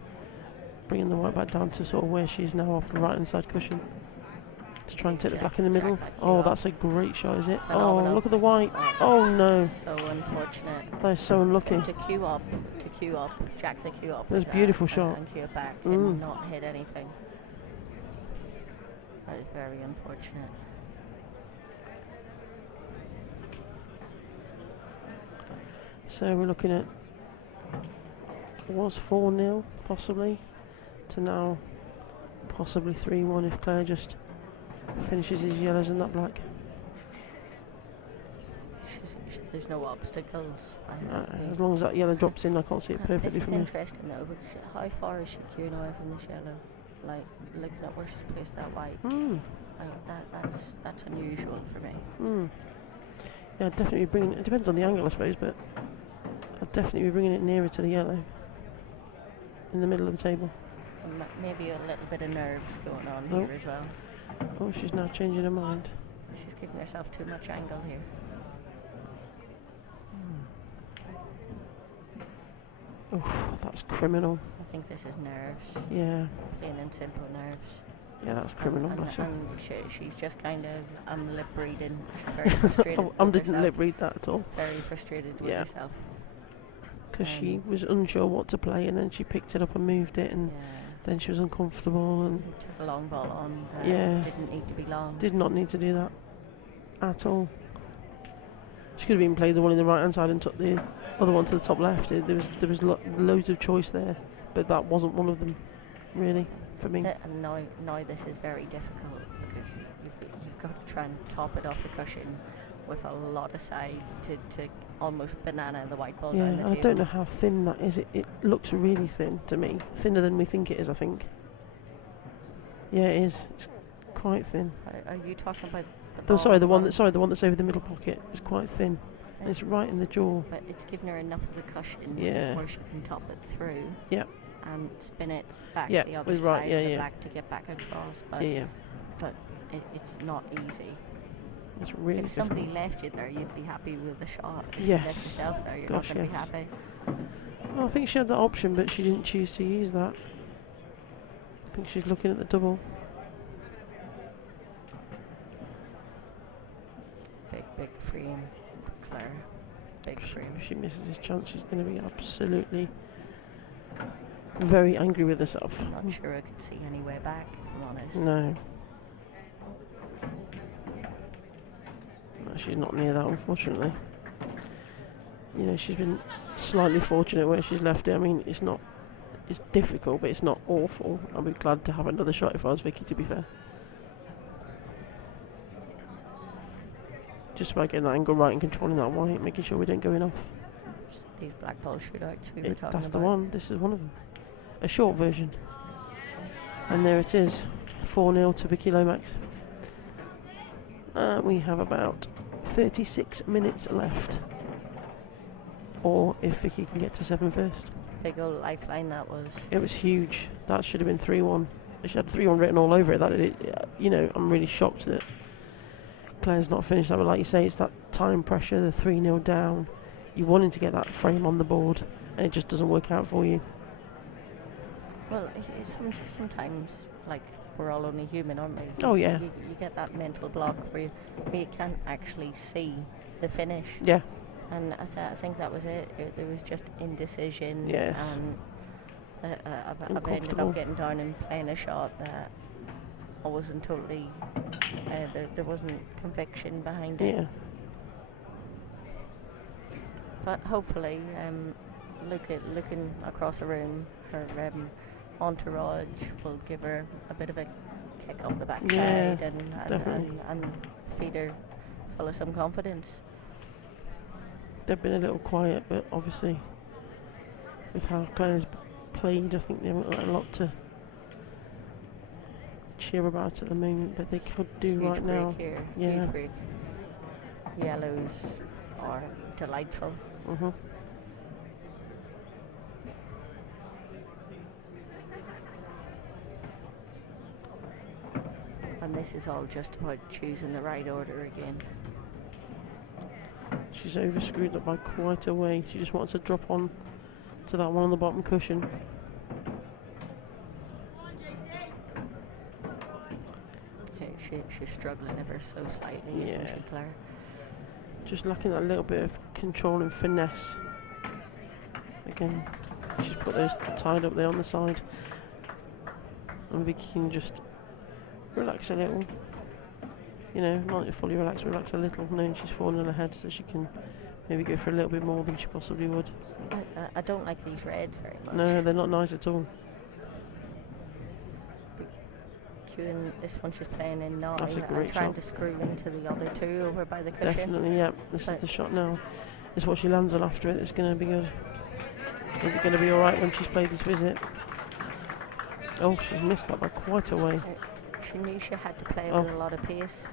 bringing the white back down to sort of where she's now off the right-hand side cushion. To try and take the black in the middle. Oh, that's a great shot, is it? Phenomenal. Oh, look at the white. Oh no. So unfortunate. That is so unlucky. To queue up, jack the queue up. That was a beautiful shot. And queue it back and not hit anything. That is very unfortunate. So we're looking at, was 4-0 possibly, to now possibly 3-1 if Claire just finishes his yellows and that black. There's no obstacles. As long as that yellow drops in, I can't see it perfectly from here. It's interesting though, because how far is she queuing away from this yellow? Like, looking at where she's placed that white. Like, that's unusual for me. Yeah, I'd definitely be bringing it depends on the angle, I suppose, but I'd definitely be bringing it nearer to the yellow in the middle of the table. And maybe a little bit of nerves going on here as well. Oh, she's now changing her mind. She's giving herself too much angle here. Oh, that's criminal. I think this is nerves. Yeah. Plain and simple nerves. Yeah, that's criminal, bless her. And she's just kind of lip reading. Very frustrated. Didn't lip read that at all. Very frustrated with herself. Because she was unsure what to play, and then she picked it up and moved it, and then she was uncomfortable and took a long ball on. Didn't need to be long. Did not need to do that at all. She could have even played the one in the right hand side and took the other one to the top left. There was loads of choice there, but that wasn't one of them, really, for me. And now this is very difficult because you've got to try and top it off the cushion with a lot of side to almost banana the white ball down the table. I don't know how thin that is. It looks really thin to me, thinner than we think it is, I think. Yeah, it is. It's quite thin. Are you talking about the one that's over the middle pocket is quite thin. It's right in the jaw. But it's given her enough of a cushion where she can top it through. Yeah. And spin it back the other side of the black to get back across. But it's not easy. It's really if somebody left you there, you'd be happy with the shot. If yes. you left yourself there, you're not going to be happy. Well, I think she had that option, but she didn't choose to use that. I think she's looking at the double. Big frame for Claire. Big frame. If she misses this chance, she's going to be absolutely very angry with herself. I'm not sure I could see any way back, if I'm honest. No. She's not near that, unfortunately. You know, she's been slightly fortunate where she's left it. I mean, it's difficult, but it's not awful. I'd be glad to have another shot if I was Vicki, to be fair. Just about getting that angle right and controlling that white, making sure we don't go in off. These black ball shootouts we were talking about. That's the one. This is one of them. A short version. And there it is. 4-0 to Vicki Lomax. We have about 36 minutes left. Or if Vicki can get to 7 first. Big old lifeline that was. It was huge. That should have been 3-1. She had 3-1 written all over it. You know, I'm really shocked that Claire's not finished that. But like you say, it's that time pressure, the 3-0 down. You wanting to get that frame on the board, and it just doesn't work out for you. Well, sometimes, like, we're all only human, aren't we? Oh, yeah. You get that mental block where you can't actually see the finish. Yeah. And I think that was it. There was just indecision. Yes. And I've ended up getting down and playing a shot that I wasn't totally... there wasn't conviction behind it. Yeah. But hopefully, looking across the room, her entourage will give her a bit of a kick up the backside and feed her full of some confidence. They've been a little quiet, but obviously with how Claire's played, I think they haven't got a lot to cheer about at the moment, but they could do Huge right now. Here. Yeah. Huge break. Yellows are delightful. this is all just about choosing the right order again. She's over screwed up by quite a way. She just wants to drop on to that one on the bottom cushion. She's struggling ever so slightly, isn't she, Claire? Just lacking that little bit of control and finesse. Again, she's put those tied up there on the side. And Vicki can just relax a little. You know, not fully relax a little. Knowing she's falling on her head, so she can maybe go for a little bit more than she possibly would. I don't like these reds very much. No, they're not nice at all. And this one she's playing in now. That's a great trying shot. To screw into the other two over by the cushion. Definitely, yeah. This is the shot now. This is what she lands on after it. It's going to be good. Is it going to be all right when she's played this visit? Oh, she's missed that by quite a way. She knew she had to play with a lot of pace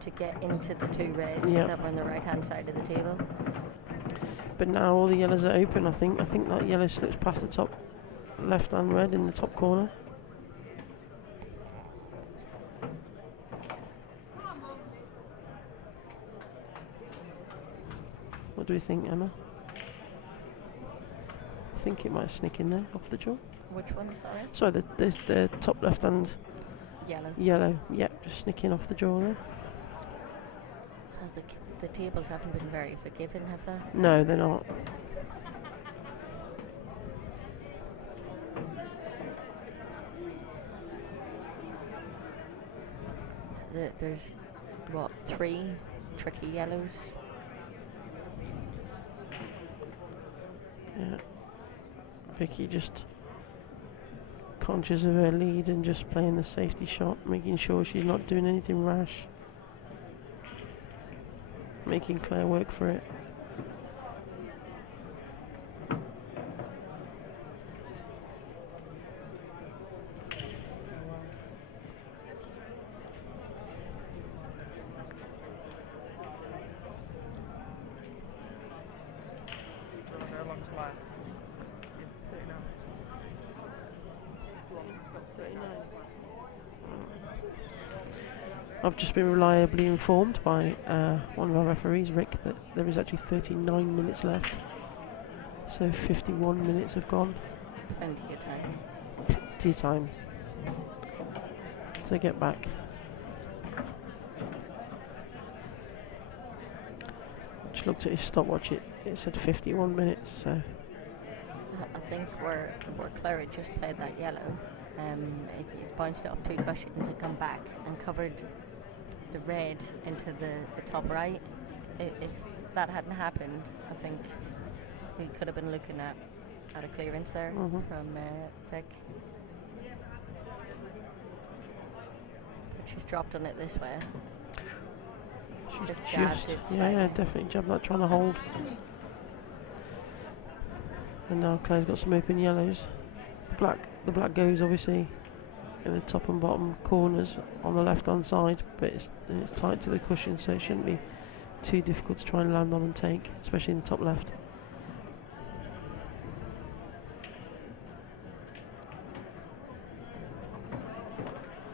to get into the two reds that were on the right-hand side of the table. But now all the yellows are open, I think. I think that yellow slips past the top left-hand red in the top corner. What do we think, Emma? I think it might sneak in there off the jaw. Which one, sorry? Sorry, the top left-hand yellow. Yep, just sneaking off the jaw there. The tables haven't been very forgiving, have they? No, they're not. There's, what, 3 tricky yellows? Yeah. Vicki just conscious of her lead and just playing the safety shot, making sure she's not doing anything rash. Making Claire work for it. I've just been reliably informed by one of our referees, Rick, that there is actually 39 minutes left. So 51 minutes have gone. Plenty of time. Plenty of time to get back. Just looked at his stopwatch, it said 51 minutes, so... I think where Claire had just played that yellow, it bounced it off 2 cushions and come back and covered the red into the top right. If that hadn't happened, I think we could have been looking at a clearance there from Vic. But she's dropped on it this way. She just jabbed it slightly. Yeah, definitely jabbed that, trying to hold. And now Claire's got some open yellows. The black goes obviously in the top and bottom corners on the left hand side, but it's tight to the cushion, so it shouldn't be too difficult to try and land on and take, especially in the top left.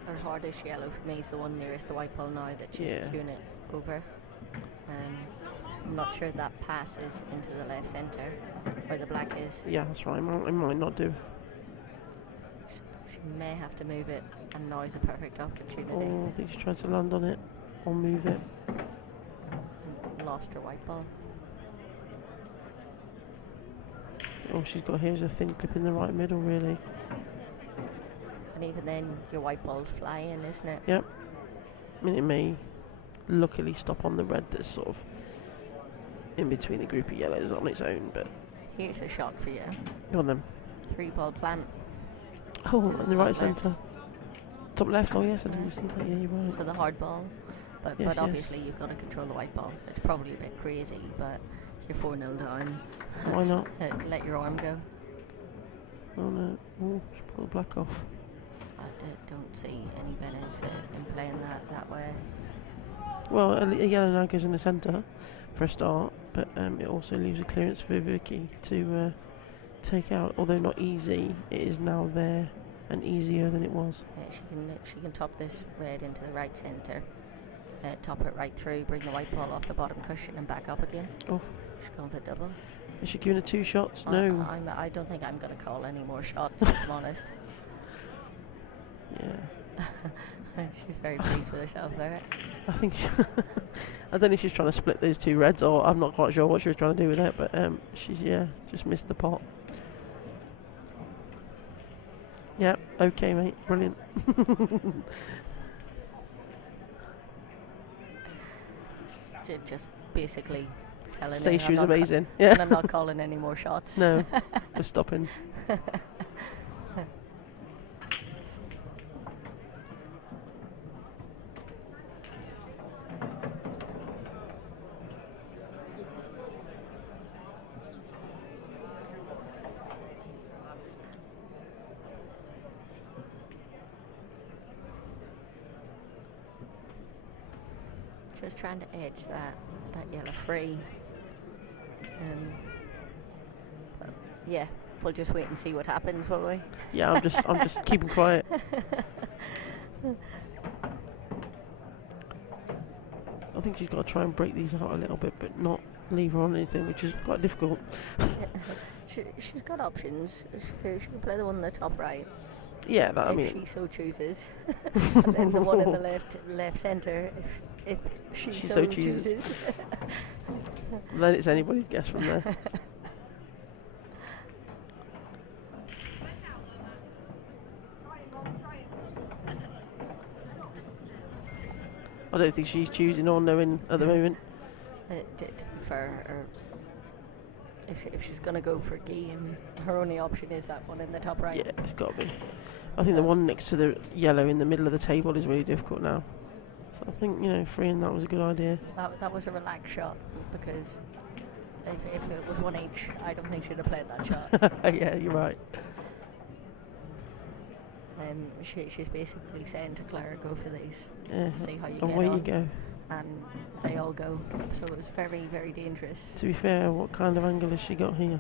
Her hardest yellow for me is the one nearest the white ball now that she's queuing it over. I'm not sure that passes into the left centre where the black is. Yeah, that's right. It might not do. She may have to move it, and now is a perfect opportunity. Oh, I think she tried to land on it or move it. Lost her white ball. All she's got here is a thin clip in the right middle, really. And even then, your white ball's flying, isn't it? Yep. I mean, it may luckily stop on the red that's sort of in between the group of yellows on its own, but... Here's a shot for you. Go on then. 3-ball plant. Oh, in the right centre. Top left, oh yes, I didn't see that, yeah, you're right. So the hard ball. But, yes, but obviously you've got to control the white ball. It's probably a bit crazy, but you're 4-0 down. Why not? Let your arm go. Oh no, oh, she put the black off. I don't see any benefit in playing that way. Well, a yellow now goes in the centre for a start, but it also leaves a clearance for Vicki to take out. Although not easy, it is now there, and easier than it was. Yeah, she can top this red into the right centre, top it right through, bring the white ball off the bottom cushion and back up again. Oh. She's going for double. Is she giving her 2 shots? No. I don't think I'm going to call any more shots, if I'm honest. Yeah. She's very pleased with herself there. I think I don't know if she's trying to split those 2 reds, or I'm not quite sure what she was trying to do with it, but she's just missed the pot. Yep, okay mate, brilliant. Just basically telling Say her she was I'm not amazing. Yeah. and I'm not calling any more shots. No, we're stopping. Just trying to edge that yellow free. But yeah, we'll just wait and see what happens, will we? Yeah, I'm just keeping quiet. I think she's got to try and break these out a little bit, but not leave her on anything, which is quite difficult. She's got options. She can play the one in the top right. Yeah, that, I if mean, she so chooses. And then the one in the left centre, if she so chooses. Then it's anybody's guess from there. I don't think she's choosing or knowing at the moment. To be fair, if she's going to go for game, her only option is that one in the top right. Yeah, it's got to be. I think the one next to the yellow in the middle of the table is really difficult now. So I think, freeing that was a good idea. That was a relaxed shot, because if it was 1 each, I don't think she'd have played that shot. Yeah, you're right. She's basically saying to Claire, go for these. Yeah. See how you get Away on. you go. And they all go. So it was very, very dangerous. To be fair, what kind of angle has she got here?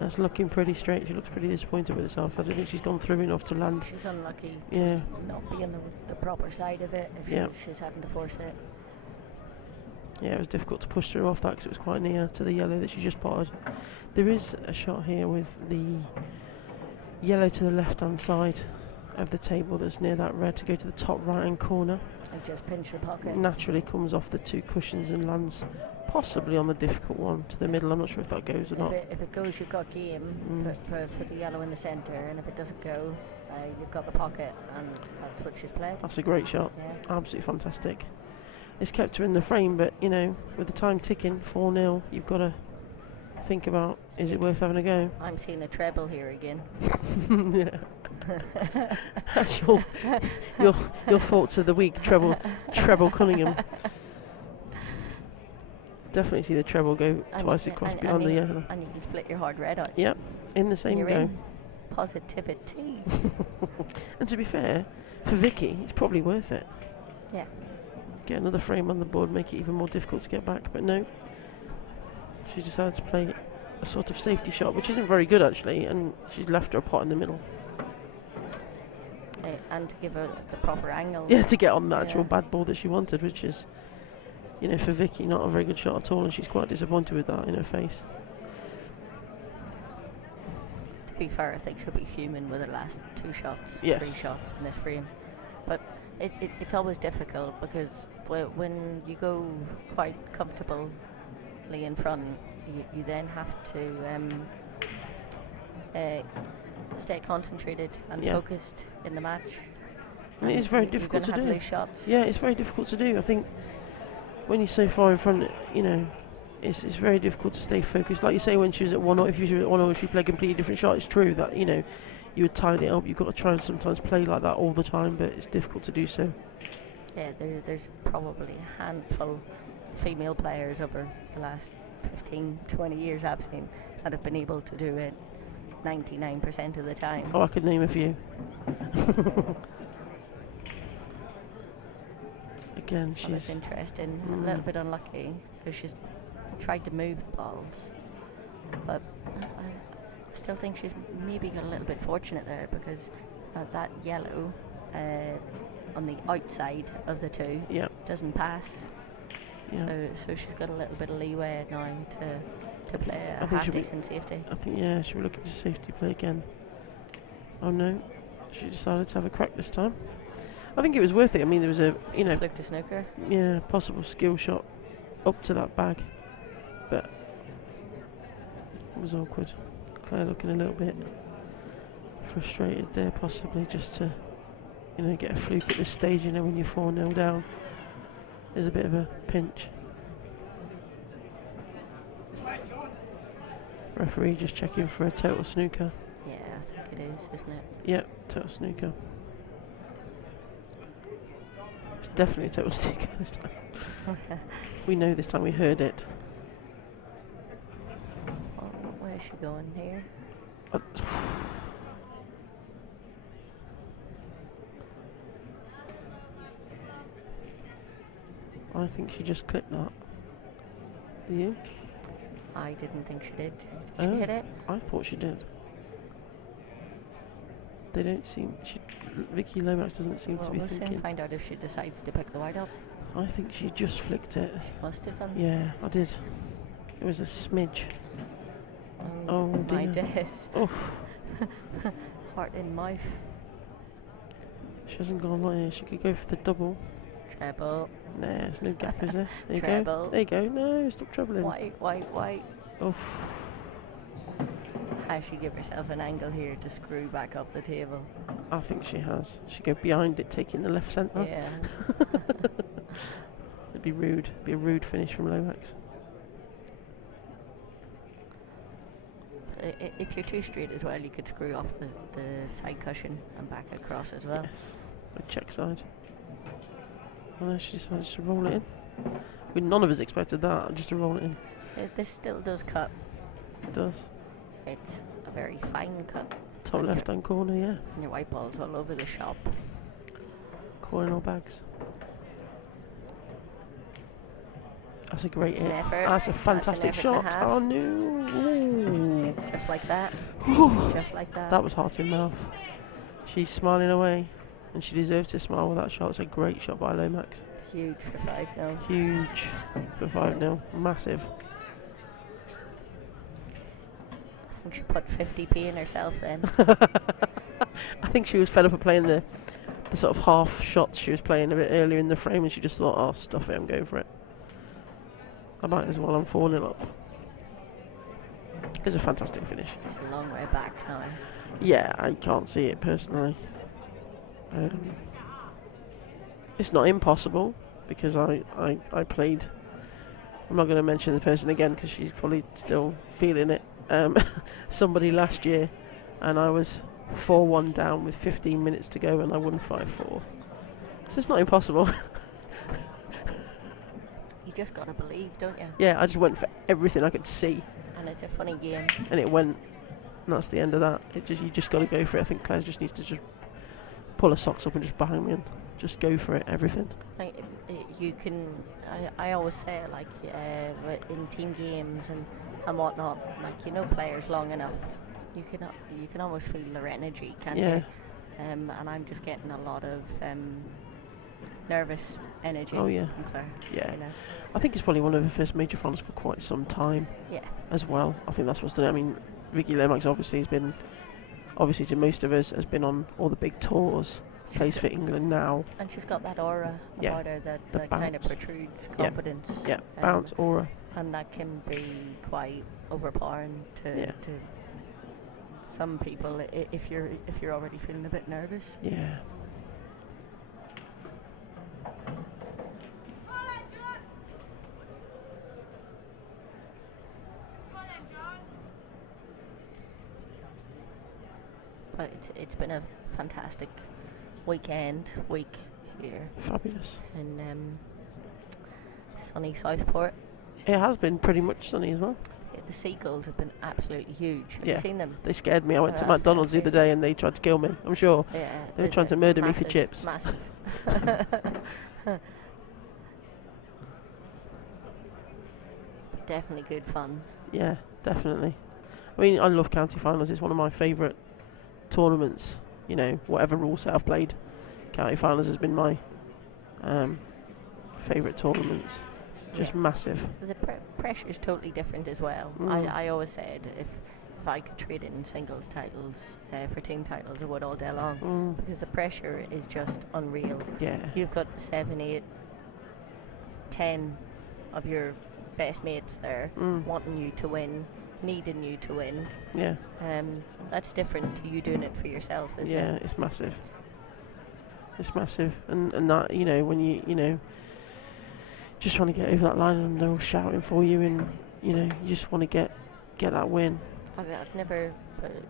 That's looking pretty straight. She looks pretty disappointed with herself. I don't think she's gone through enough to land. She's unlucky to not be on the proper side of it if she's having to force it. Yeah, it was difficult to push through off that because it was quite near to the yellow that she just potted. There is a shot here with the yellow to the left-hand side of the table that's near that red to go to the top right-hand corner. And just pinch the pocket. Naturally comes off the 2 cushions and lands possibly on the difficult one to the middle. I'm not sure if that goes or not. If it goes, you've got game for the yellow in the centre, and if it doesn't go, you've got the pocket, and that's what she's played. That's a great shot. Yeah. Absolutely fantastic. It's kept her in the frame, but with the time ticking, 4-0, you've got to think about, is it worth having a go? I'm seeing a treble here again. Yeah. That's your thoughts of the week, treble Cunningham. Definitely see the treble go twice across beyond the yellow. And you can split your hard red out. Yep, in the same go. Positivity. And to be fair, for Vicki, it's probably worth it. Yeah. Get another frame on the board, make it even more difficult to get back, but no. She decided to play a sort of safety shot, which isn't very good actually, and she's left her a pot in the middle. And to give her the proper angle. Yeah, to get on the actual bad ball that she wanted, which is, for Vicki, not a very good shot at all, and she's quite disappointed with that in her face. To be fair, I think she'll be fuming with her last 2 shots, 3 shots in this frame. But it's always difficult, because when you go quite comfortably in front, you then have to stay concentrated and focused in the match. And it is very difficult to do. Shots. Yeah, it's very difficult to do. I think when you're so far in front, it's very difficult to stay focused. Like you say, when she was at 1-0, if she was at 1-0, she played a completely different shot. It's true that, you would tidy it up. You've got to try and sometimes play like that all the time, but it's difficult to do so. Yeah, there's probably a handful of female players over the last 15, 20 years I've seen that have been able to do it 99% of the time. Oh, I could name a few. Again, she's interesting. A little bit unlucky because she's tried to move the balls, but still think she's maybe got a little bit fortunate there, because that yellow on the outside of the two doesn't pass. So she's got a little bit of leeway now to play a half-decent safety. I think, yeah, she'll be looking to safety play again. Oh no, she decided to have a crack this time. I think it was worth it. I mean, there was a, Flicked a snooker. Yeah, possible skill shot up to that bag, but it was awkward. Claire looking a little bit frustrated there, possibly just to, get a fluke at this stage. When you're 4-0 down, there's a bit of a pinch. Referee just checking for a total snooker. Yeah, I think it is, isn't it? Yep, total snooker. It's definitely a total snooker this time. We know this time, we heard it. Where's she going here? I think she just clipped that. Do you? I didn't think she did. Did she hit it? I thought she did. They don't seem... Vicki Lomax doesn't seem to be thinking. We'll soon find out if she decides to pick the white up. I think she just flicked it. Must have done. Yeah, I did. It was a smidge. Oh dear. My days. Oh. Heart in mouth. She hasn't gone like here. She could go for the double. Treble. Nah, there's no gap, is there? There you Treble. go. There you go. No, stop trebling. White. Oh. Has she give herself an angle here to screw back up the table? I think she has. She go behind it, taking the left centre. Yeah. It'd be rude. It'd be a rude finish from Lomax. If you're too straight as well, you could screw off the side cushion and back across as well. Yes. A check side. Oh no, she decided to roll it in. None of us expected that, just to roll it in. This still does cut. It does. It's a very fine cut. Top left-hand corner, yeah. And your white ball's all over the shop. Calling all bags. That's a great hit. That's a fantastic shot. Oh no! Ooh. Just like that. Just like that. That was heart in mouth. She's smiling away, and she deserves to smile with that shot. It's a great shot by Lomax. Huge for 5-0. Huge for 5-0. Massive. I think she put 50p in herself then. I think she was fed up of playing the sort of half shots she was playing a bit earlier in the frame, and she just thought, oh, stuff it, I'm going for it. I might as well, I'm 4-0 up. It's a fantastic finish. It's a long way back now. Yeah, I can't see it personally. It's not impossible, because I played... I'm not going to mention the person again, because she's probably still feeling it. Somebody last year, and I was 4-1 down with 15 minutes to go, and I won 5-4. So it's not impossible. You just gotta believe, don't you? Yeah, I just went for everything I could see. And it's a funny game. And it went. And that's the end of that. You just got to go for it. I think Claire just needs to just pull her socks up and just bang me and just go for it, everything. Like, you can. I always say, like, in team games and whatnot, like, players long enough, you can almost feel their energy, can't you? And I'm just getting a lot of nervous energy. Oh yeah. From Claire, yeah. I think it's probably one of her first major finals for quite some time. Yeah. As well. I think that's what's done it. I mean, Vicki Lomax obviously to most of us, has been on all the big tours, plays for England now. And she's got that aura about her that kind of protrudes confidence. Yeah, bounce, aura. And that can be quite overpowering to some people if you're already feeling a bit nervous. Yeah. But it's been a fantastic week here. Fabulous. In sunny Southport. It has been pretty much sunny as well. Yeah, the seagulls have been absolutely huge. Have you seen them? They scared me. I went to McDonald's the other day and they tried to kill me, I'm sure. Yeah. They were trying to murder me for chips. Massive. Definitely good fun. Yeah, definitely. I mean, I love county finals. It's one of my favourite tournaments. You know, whatever rule set I've played, county finals has been my favourite tournaments. Just massive. The pressure is totally different as well. I always said if I could trade in singles titles for team titles, I would all day long, because the pressure is just unreal. Yeah. You've got 7, 8, 10 of your best mates there wanting you to win, needing you to win. Yeah. That's different to you doing it for yourself, isn't it? Yeah, it's massive. It's massive, and that, you know, when you know, just trying to get over that line and they're all shouting for you, and you know, you just want to get that win. I've never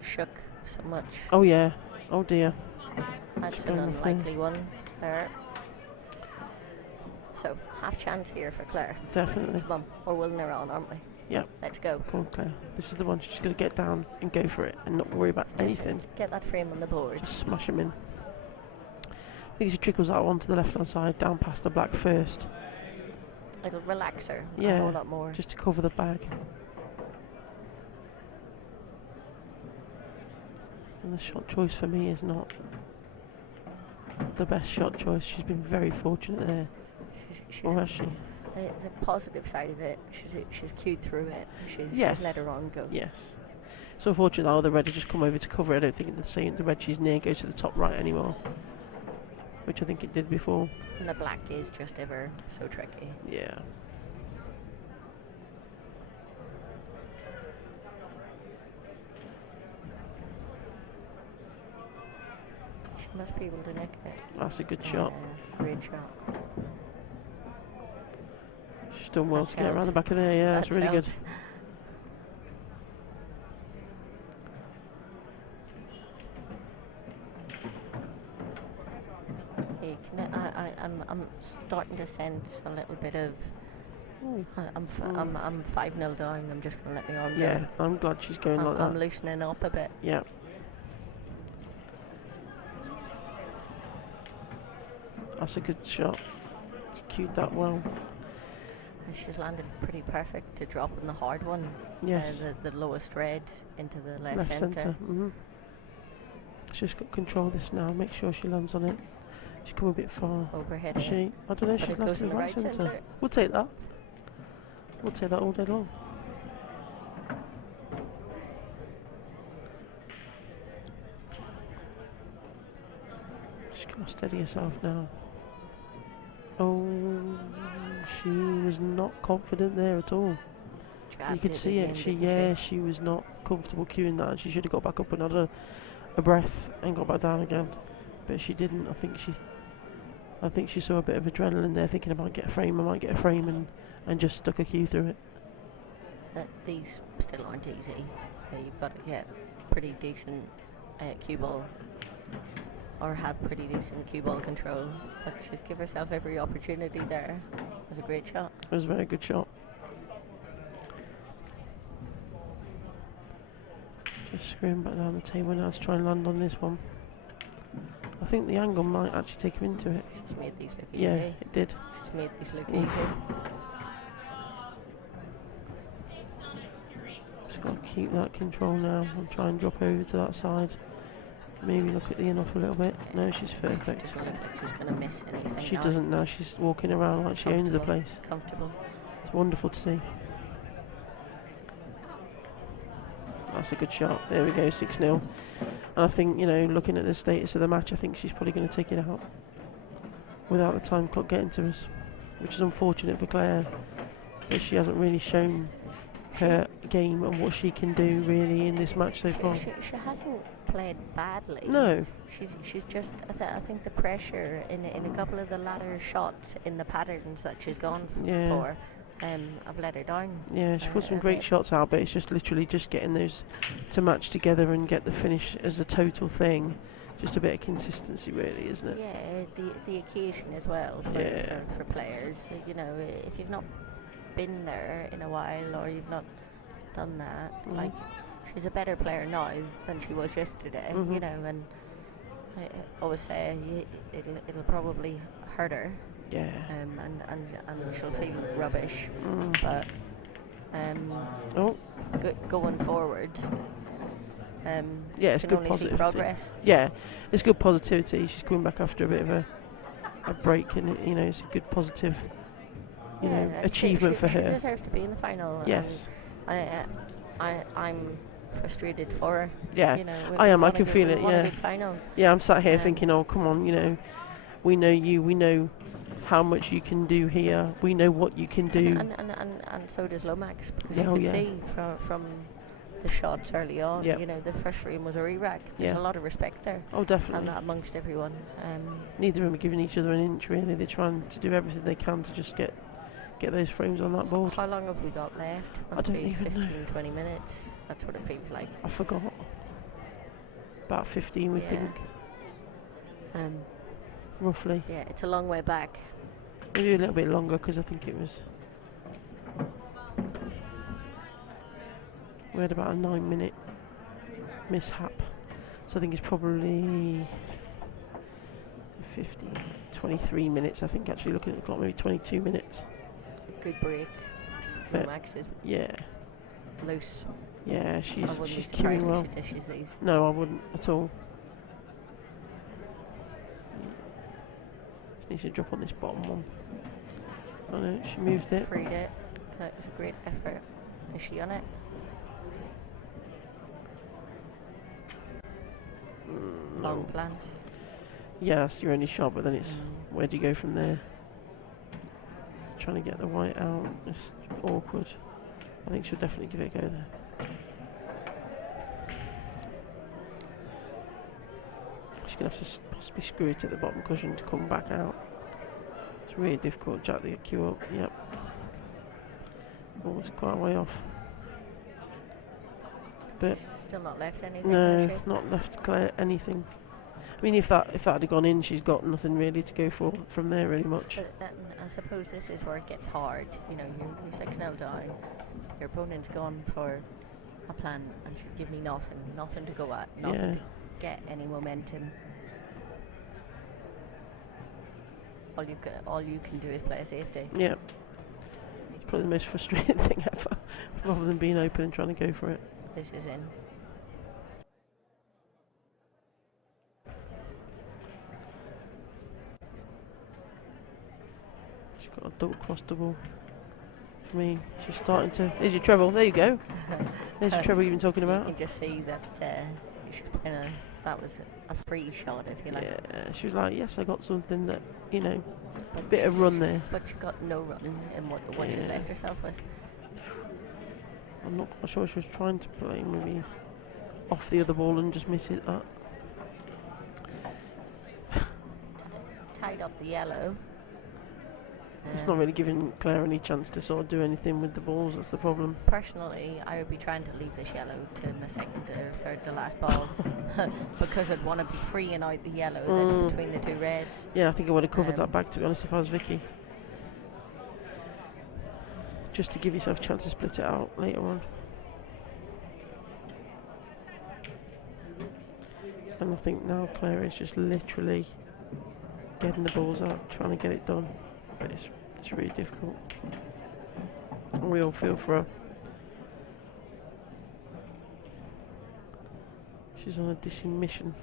shook so much. Oh yeah. Oh dear. That's an unlikely one there. So half chance here for Claire. Definitely. Come on, we're willing her on, aren't we? Yep. Let's go. Come on, Claire. This is the one. She's going to get down and go for it and not worry about anything. Get that frame on the board. Just smash them in. I think she trickles that one to the left-hand side, down past the black first. It'll relax her a Yeah. whole lot more. Just to cover the bag. And the shot choice for me is not the best shot choice. She's been very fortunate there. Or has she? The positive side of it, she's queued through it. She's let her on go. Yes. So unfortunately, the red has just come over to cover it. I don't think the red she's near goes to the top right anymore, which I think it did before. And the black is just ever so tricky. Yeah. She must be able to nick it. That's a good shot. Great shot. She's done well That's to get around the helped. back of there. Yeah, that's really good. Hey, I'm starting to sense a little bit of. I'm 5-0 down. I'm just gonna let me on. Yeah, I'm glad she's going like that. I'm loosening up a bit. Yeah. That's a good shot. She cued that well. And she's landed pretty perfect to drop in the hard one. Yes. The lowest red into the left Left centre. centre. She's just got control of this now. Make sure she lands on it. She's come a bit far. Overhead. I don't know. But She's it lost goes to in the the right right centre. centre. We'll take that. We'll take that all day long. She's got to steady herself now. Oh, she was not confident there at all. You could see it. She was not comfortable queuing that. She should have got back up and had a breath and got back down again, but she didn't. I think she saw a bit of adrenaline there, thinking I might get a frame, and just stuck a cue through it. These still aren't easy. You've got to get pretty decent cue ball, or have pretty decent cue ball control. But she's give herself every opportunity there. It was a great shot. It was a very good shot. Just screwing back down the table now to try and land on this one. I think the angle might actually take him into it. She's made these look Yeah, easy. it did. She's made these look easy. Just got to keep that control now and try and drop over to that side. Maybe look at the in-off a little bit. No, she's perfect. Doesn't look like she's going to miss anything. She now. doesn't now. She's walking around like she owns the place. Comfortable. It's wonderful to see. That's a good shot. There we go, 6-0. And I think, you know, looking at the status of the match, I think she's probably going to take it out without the time clock getting to us, which is unfortunate for Claire, but she hasn't really shown her game and what she can do really in this match so far. She hasn't played badly. No. She's just, I think the pressure in a couple of the latter shots in the patterns that she's gone for, I've let her down. Yeah, she put some great shots out, but it's just literally just getting those to match together and get the finish as a total thing. Just a bit of consistency, really, isn't it? Yeah, the occasion as well for players. You know, if you've not been there in a while or you've not done that, like she's a better player now than she was yesterday. You know, and I always say it'll probably hurt her. Yeah. And she'll feel rubbish, but Oh, going forward. yeah, it's can good only positivity. see progress. Yeah, it's good positivity. She's coming back after a bit of a break, and you know, it's a good positive, you know, achievement for her. She deserves to be in the final. Yes. And I'm frustrated for her. Yeah, you know, I am. I can feel it. We want a Yeah. good final. Yeah, I'm sat here thinking, oh, come on, you know, we know you, we know how much you can do here, we know what you can do. And so does Lomax, because Yeah, you could see from the shots early on, Yep. you know, the first room was a re-rack. There's Yeah. a lot of respect there. Oh, definitely. And that amongst everyone. Neither of them are giving each other an inch, really. They're trying to do everything they can to just get those frames on that board. How long have we got left? I Must don't be even 15, know. 20 minutes. That's what it feels like. I forgot. About 15, we Yeah. think, roughly. Yeah, it's a long way back. Maybe a little bit longer, because I think it was... We had about a 9-minute mishap. So I think it's probably 23 minutes, I think, actually, looking at the clock, maybe 22 minutes. Good break. Lomax is loose. Yeah, she's I wouldn't be queuing surprised well. if she dishes these. No, I wouldn't at all. Just needs to drop on this bottom one. Oh no, she moved it. Freed it. That was a great effort. Is she on it? Long plant. Yeah, that's your only shot, but then it's where do you go from there? It's trying to get the white out. It's awkward. I think she'll definitely give it a go there. She's going to have to possibly screw it at the bottom cushion to come back out. It's really difficult. Jack the cue up. Yep. Oh, it's quite a way off. But She's still not left anything. no, has she? not left Claire anything. I mean, if that had gone in, she's got nothing really to go for from there, really much. But then I suppose this is where it gets hard. You know, you're 6-0 down. Your opponent's gone for a plan and should give me nothing to go at, nothing to get any momentum. All you can do is play a safety. Yeah. It's probably the most frustrating thing ever, rather than being open and trying to go for it. This is in. She's got a double cross double for me. She's starting to. There's your treble. There you go. There's your treble you've been talking about. You can just see that that was a free shot, if you like. Yeah, she was like, yes, I got something that, you know, a bit of run there. But she got no run in what she's left herself with. I'm not quite sure she was trying to play maybe off the other ball and just miss it that. Tied up the yellow. It's not really giving Claire any chance to sort of do anything with the balls, that's the problem. Personally, I would be trying to leave this yellow to my second or third to last ball because I'd want to be freeing out the yellow that's between the two reds. Yeah, I think I would have covered that back, to be honest, if I was Vicki. Just to give yourself a chance to split it out later on. And I think now Claire is just literally getting the balls out, trying to get it done. But it's really difficult. And we all feel for her. She's on a dishing mission.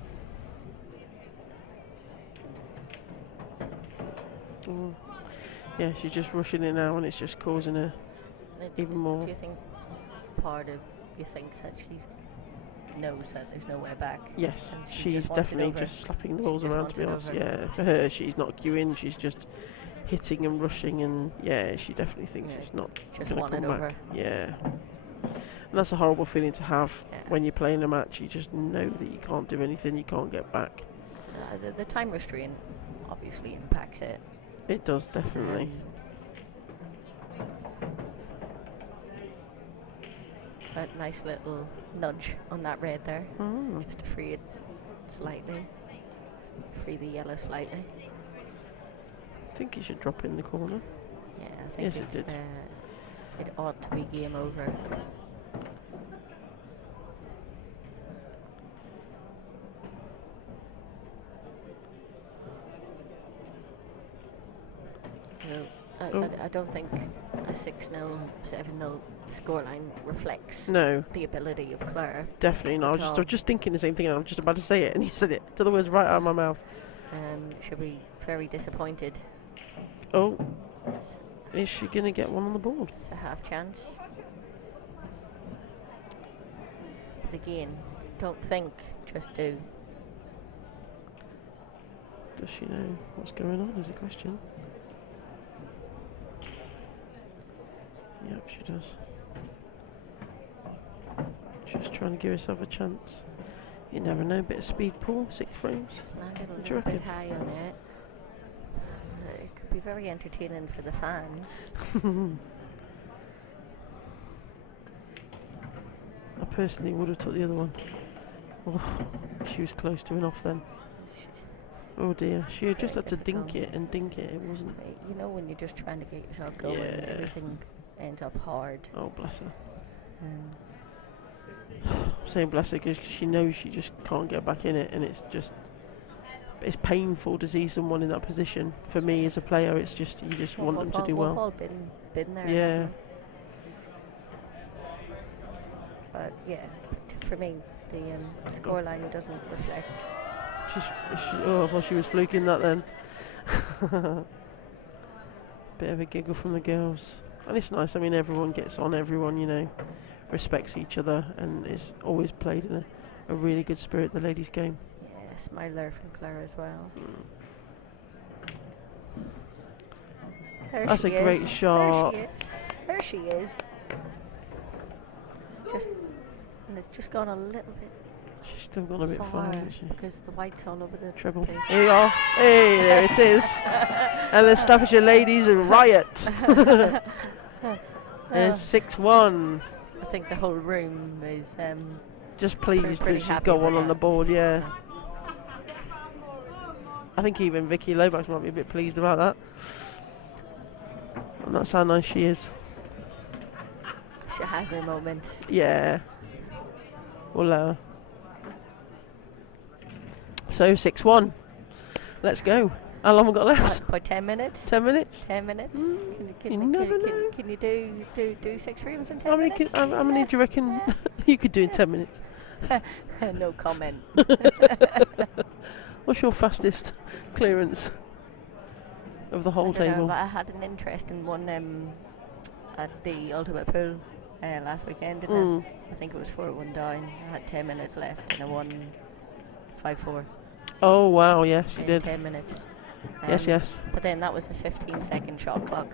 Yeah, she's just rushing in now, and it's just causing her even more. Do you think part of you thinks that she knows that there's no way back? Yes, She she's just wants it definitely over. just slapping the She balls just around, wants to be it honest. over. Yeah, for her, she's not queuing, she's just hitting and rushing, and yeah, she definitely thinks it's not Just going to want it come over. back. Yeah. And that's a horrible feeling to have when you're playing a match. You just know that you can't do anything, you can't get back. The time restraint obviously impacts it. It does, definitely. That nice little nudge on that red there, just to free it slightly, free the yellow slightly. I think he should drop in the corner. Yeah, I think Yes, it did. It ought to be game over. I don't think a 6-0, 7-0 scoreline reflects No, the ability of Clare. definitely not. I was just thinking the same thing. I was just about to say it, and you said it. To the words right out of my mouth. She'll be very disappointed. Oh, is she going to get one on the board? It's a half chance. But again, don't think, just do. Does she know what's going on is the question. Yep, she does. Just trying to give herself a chance. You never know, bit of speed, Paul, 6 frames. Landed a What do you little bit reckon? high on it. It could be very entertaining for the fans. I personally would have took the other one. Oh, she was close to an off then. Oh dear, she had just had to dink it and dink it. It wasn't. You know when you're just trying to get yourself going, Yeah. everything ends up hard. Oh, bless her. Um, Saying bless her because she knows she just can't get back in it, and it's it's painful to see someone in that position. For me as a player, it's just you just want them to do well. We've all been there. Yeah. But yeah, for me, the scoreline doesn't reflect. Oh, I thought she was fluking that then. Bit of a giggle from the girls. And it's nice, I mean, everyone gets on, everyone, you know, respects each other, and is always played in a really good spirit, the ladies' game. Yeah, smiler from Clare as well. There That's she a great is. shot. There she is. And it's just gone a little bit She's still gone a bit far, far isn't she? because the white's all over the Treble. place. Here we are. Hey, there it is. And the Staffordshire ladies a riot. It's 6-1. I think the whole room is Just pleased pretty that she's happy got with one on that. the board, yeah. I think even Vicki Lomax might be a bit pleased about that. And that's how nice she is. she has her moments. Yeah. Well, so 6-1. Let's go. How long have we got left? About 10 minutes. 10 minutes? 10 minutes. You never know. Can you do 6 frames in 10 How many, minutes? how many do you reckon you could do in 10 minutes? No comment. What's your fastest clearance of the whole I don't know, table? but I had an interest in one at the Ultimate Pool last weekend, didn't I? I think it was 4-1 down. I had 10 minutes left and I won 5-4 Oh, wow, yes, you in did. 10 minutes. Yes. But then that was a 15-second shot clock.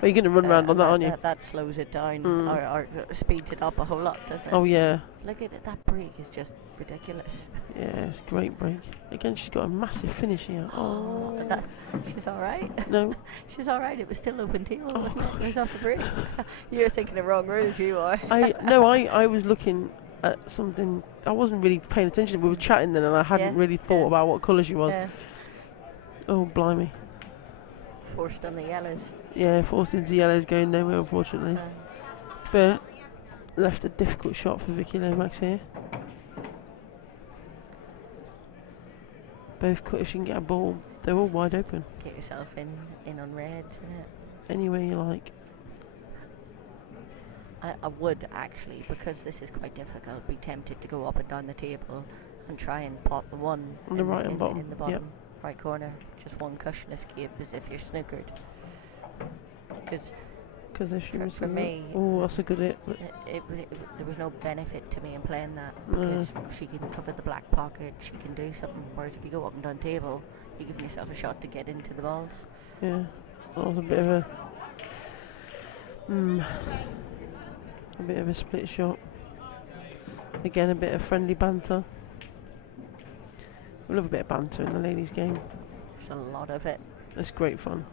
Are you going to run round on that, aren't you? That slows it down or speeds it up a whole lot, doesn't it? Oh, yeah. Look at it, that break is just ridiculous. Yeah, it's a great break. Again, she's got a massive finish here. Oh. She's all right. No. She's all right. It was still open table, Oh, wasn't it? It was gosh. off the break. You're thinking the wrong route, you are. I was looking at something. I wasn't really paying attention. We were chatting then, and I hadn't really thought about what colour she was. Yeah. Oh, blimey. Forced on the yellows. Yeah, forced into yellows, going nowhere, unfortunately. But left a difficult shot for Vicki Lomax here. Both cut if she can get a ball. They're all wide open. Get yourself in on reds, innit? Anywhere you like. I would actually, because this is quite difficult, be tempted to go up and down the table and try and pot the one On the right and bottom. in the bottom right corner. Just one cushion escape as if you're snookered. Because if she misses for it. me, Oh, that's a good hit. there was no benefit to me in playing that No. because she can cover the black pocket, she can do something. Whereas if you go up and down table, you're giving yourself a shot to get into the balls. Yeah, that was a bit of a split shot. Again, a bit of friendly banter. We love a bit of banter in the ladies' game. There's a lot of it. It's great fun.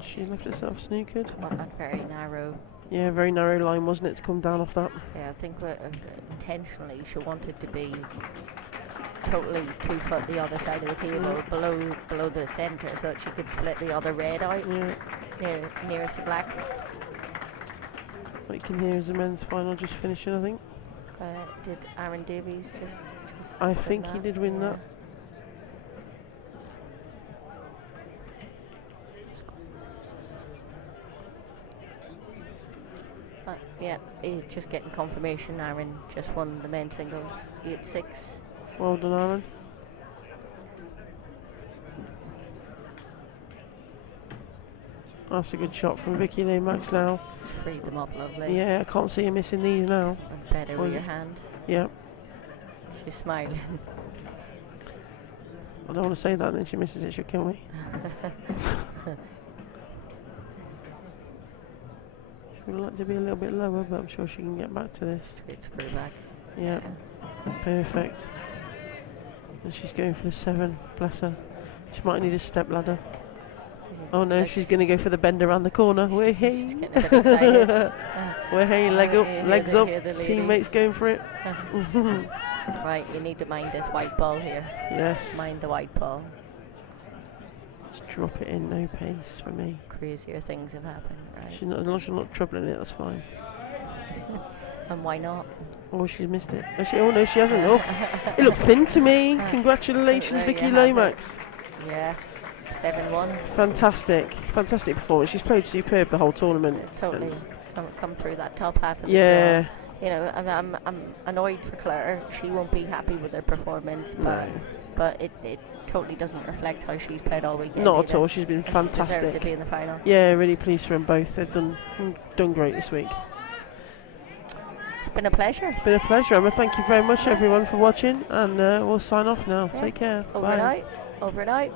She left herself snookered. Well, that very narrow. Yeah, very narrow line, wasn't it, to come down off that? Yeah, I think intentionally she wanted to be totally 2 foot the other side of the table, below the centre, so that she could split the other red out nearest the black. What you can hear is the men's final just finishing, I think. Did Aaron Davies just I think he did win that. Yeah, just getting confirmation. Aaron just won the men's singles 8-6. Well done, Aaron. That's a good shot from Vicki Lomax now. Freed them up lovely. Yeah, I can't see her missing these now. And better with your hand. Yeah. She's smiling. I don't want to say that, and then she misses it, she'll kill me. She would like to be a little bit lower, but I'm sure she can get back to this. Straight screw back. Yeah. Perfect. And she's going for the 7, bless her. She might need a step ladder. Oh no, she's going to go for the bend around the corner. Way hey. She's getting a bit excited. Way hey, leg up, legs up. Teammates going for it. Right, you need to mind this white ball here. Yes. Mind the white ball. Just drop it in, no pace for me. Crazier things have happened, right? As long as she's not troubling it, that's fine. And why not? Oh, she missed it. Oh no, she hasn't. Oh, it looked thin to me. Congratulations, Vicki Lomax. Yeah, 7-1. Fantastic performance. She's played superb the whole tournament. Totally come through that top half of the yeah. draw. You know, I'm annoyed for Claire. She won't be happy with her performance, but it totally doesn't reflect how she's played all weekend. Not at all. She's been fantastic. She deserved to be in the final. Yeah, really pleased for them both. They've done great this week. It's been a pleasure. Been a pleasure, Emma. Thank you very much, everyone, for watching, and we'll sign off now. Take care. Over Bye. and out. Over and out.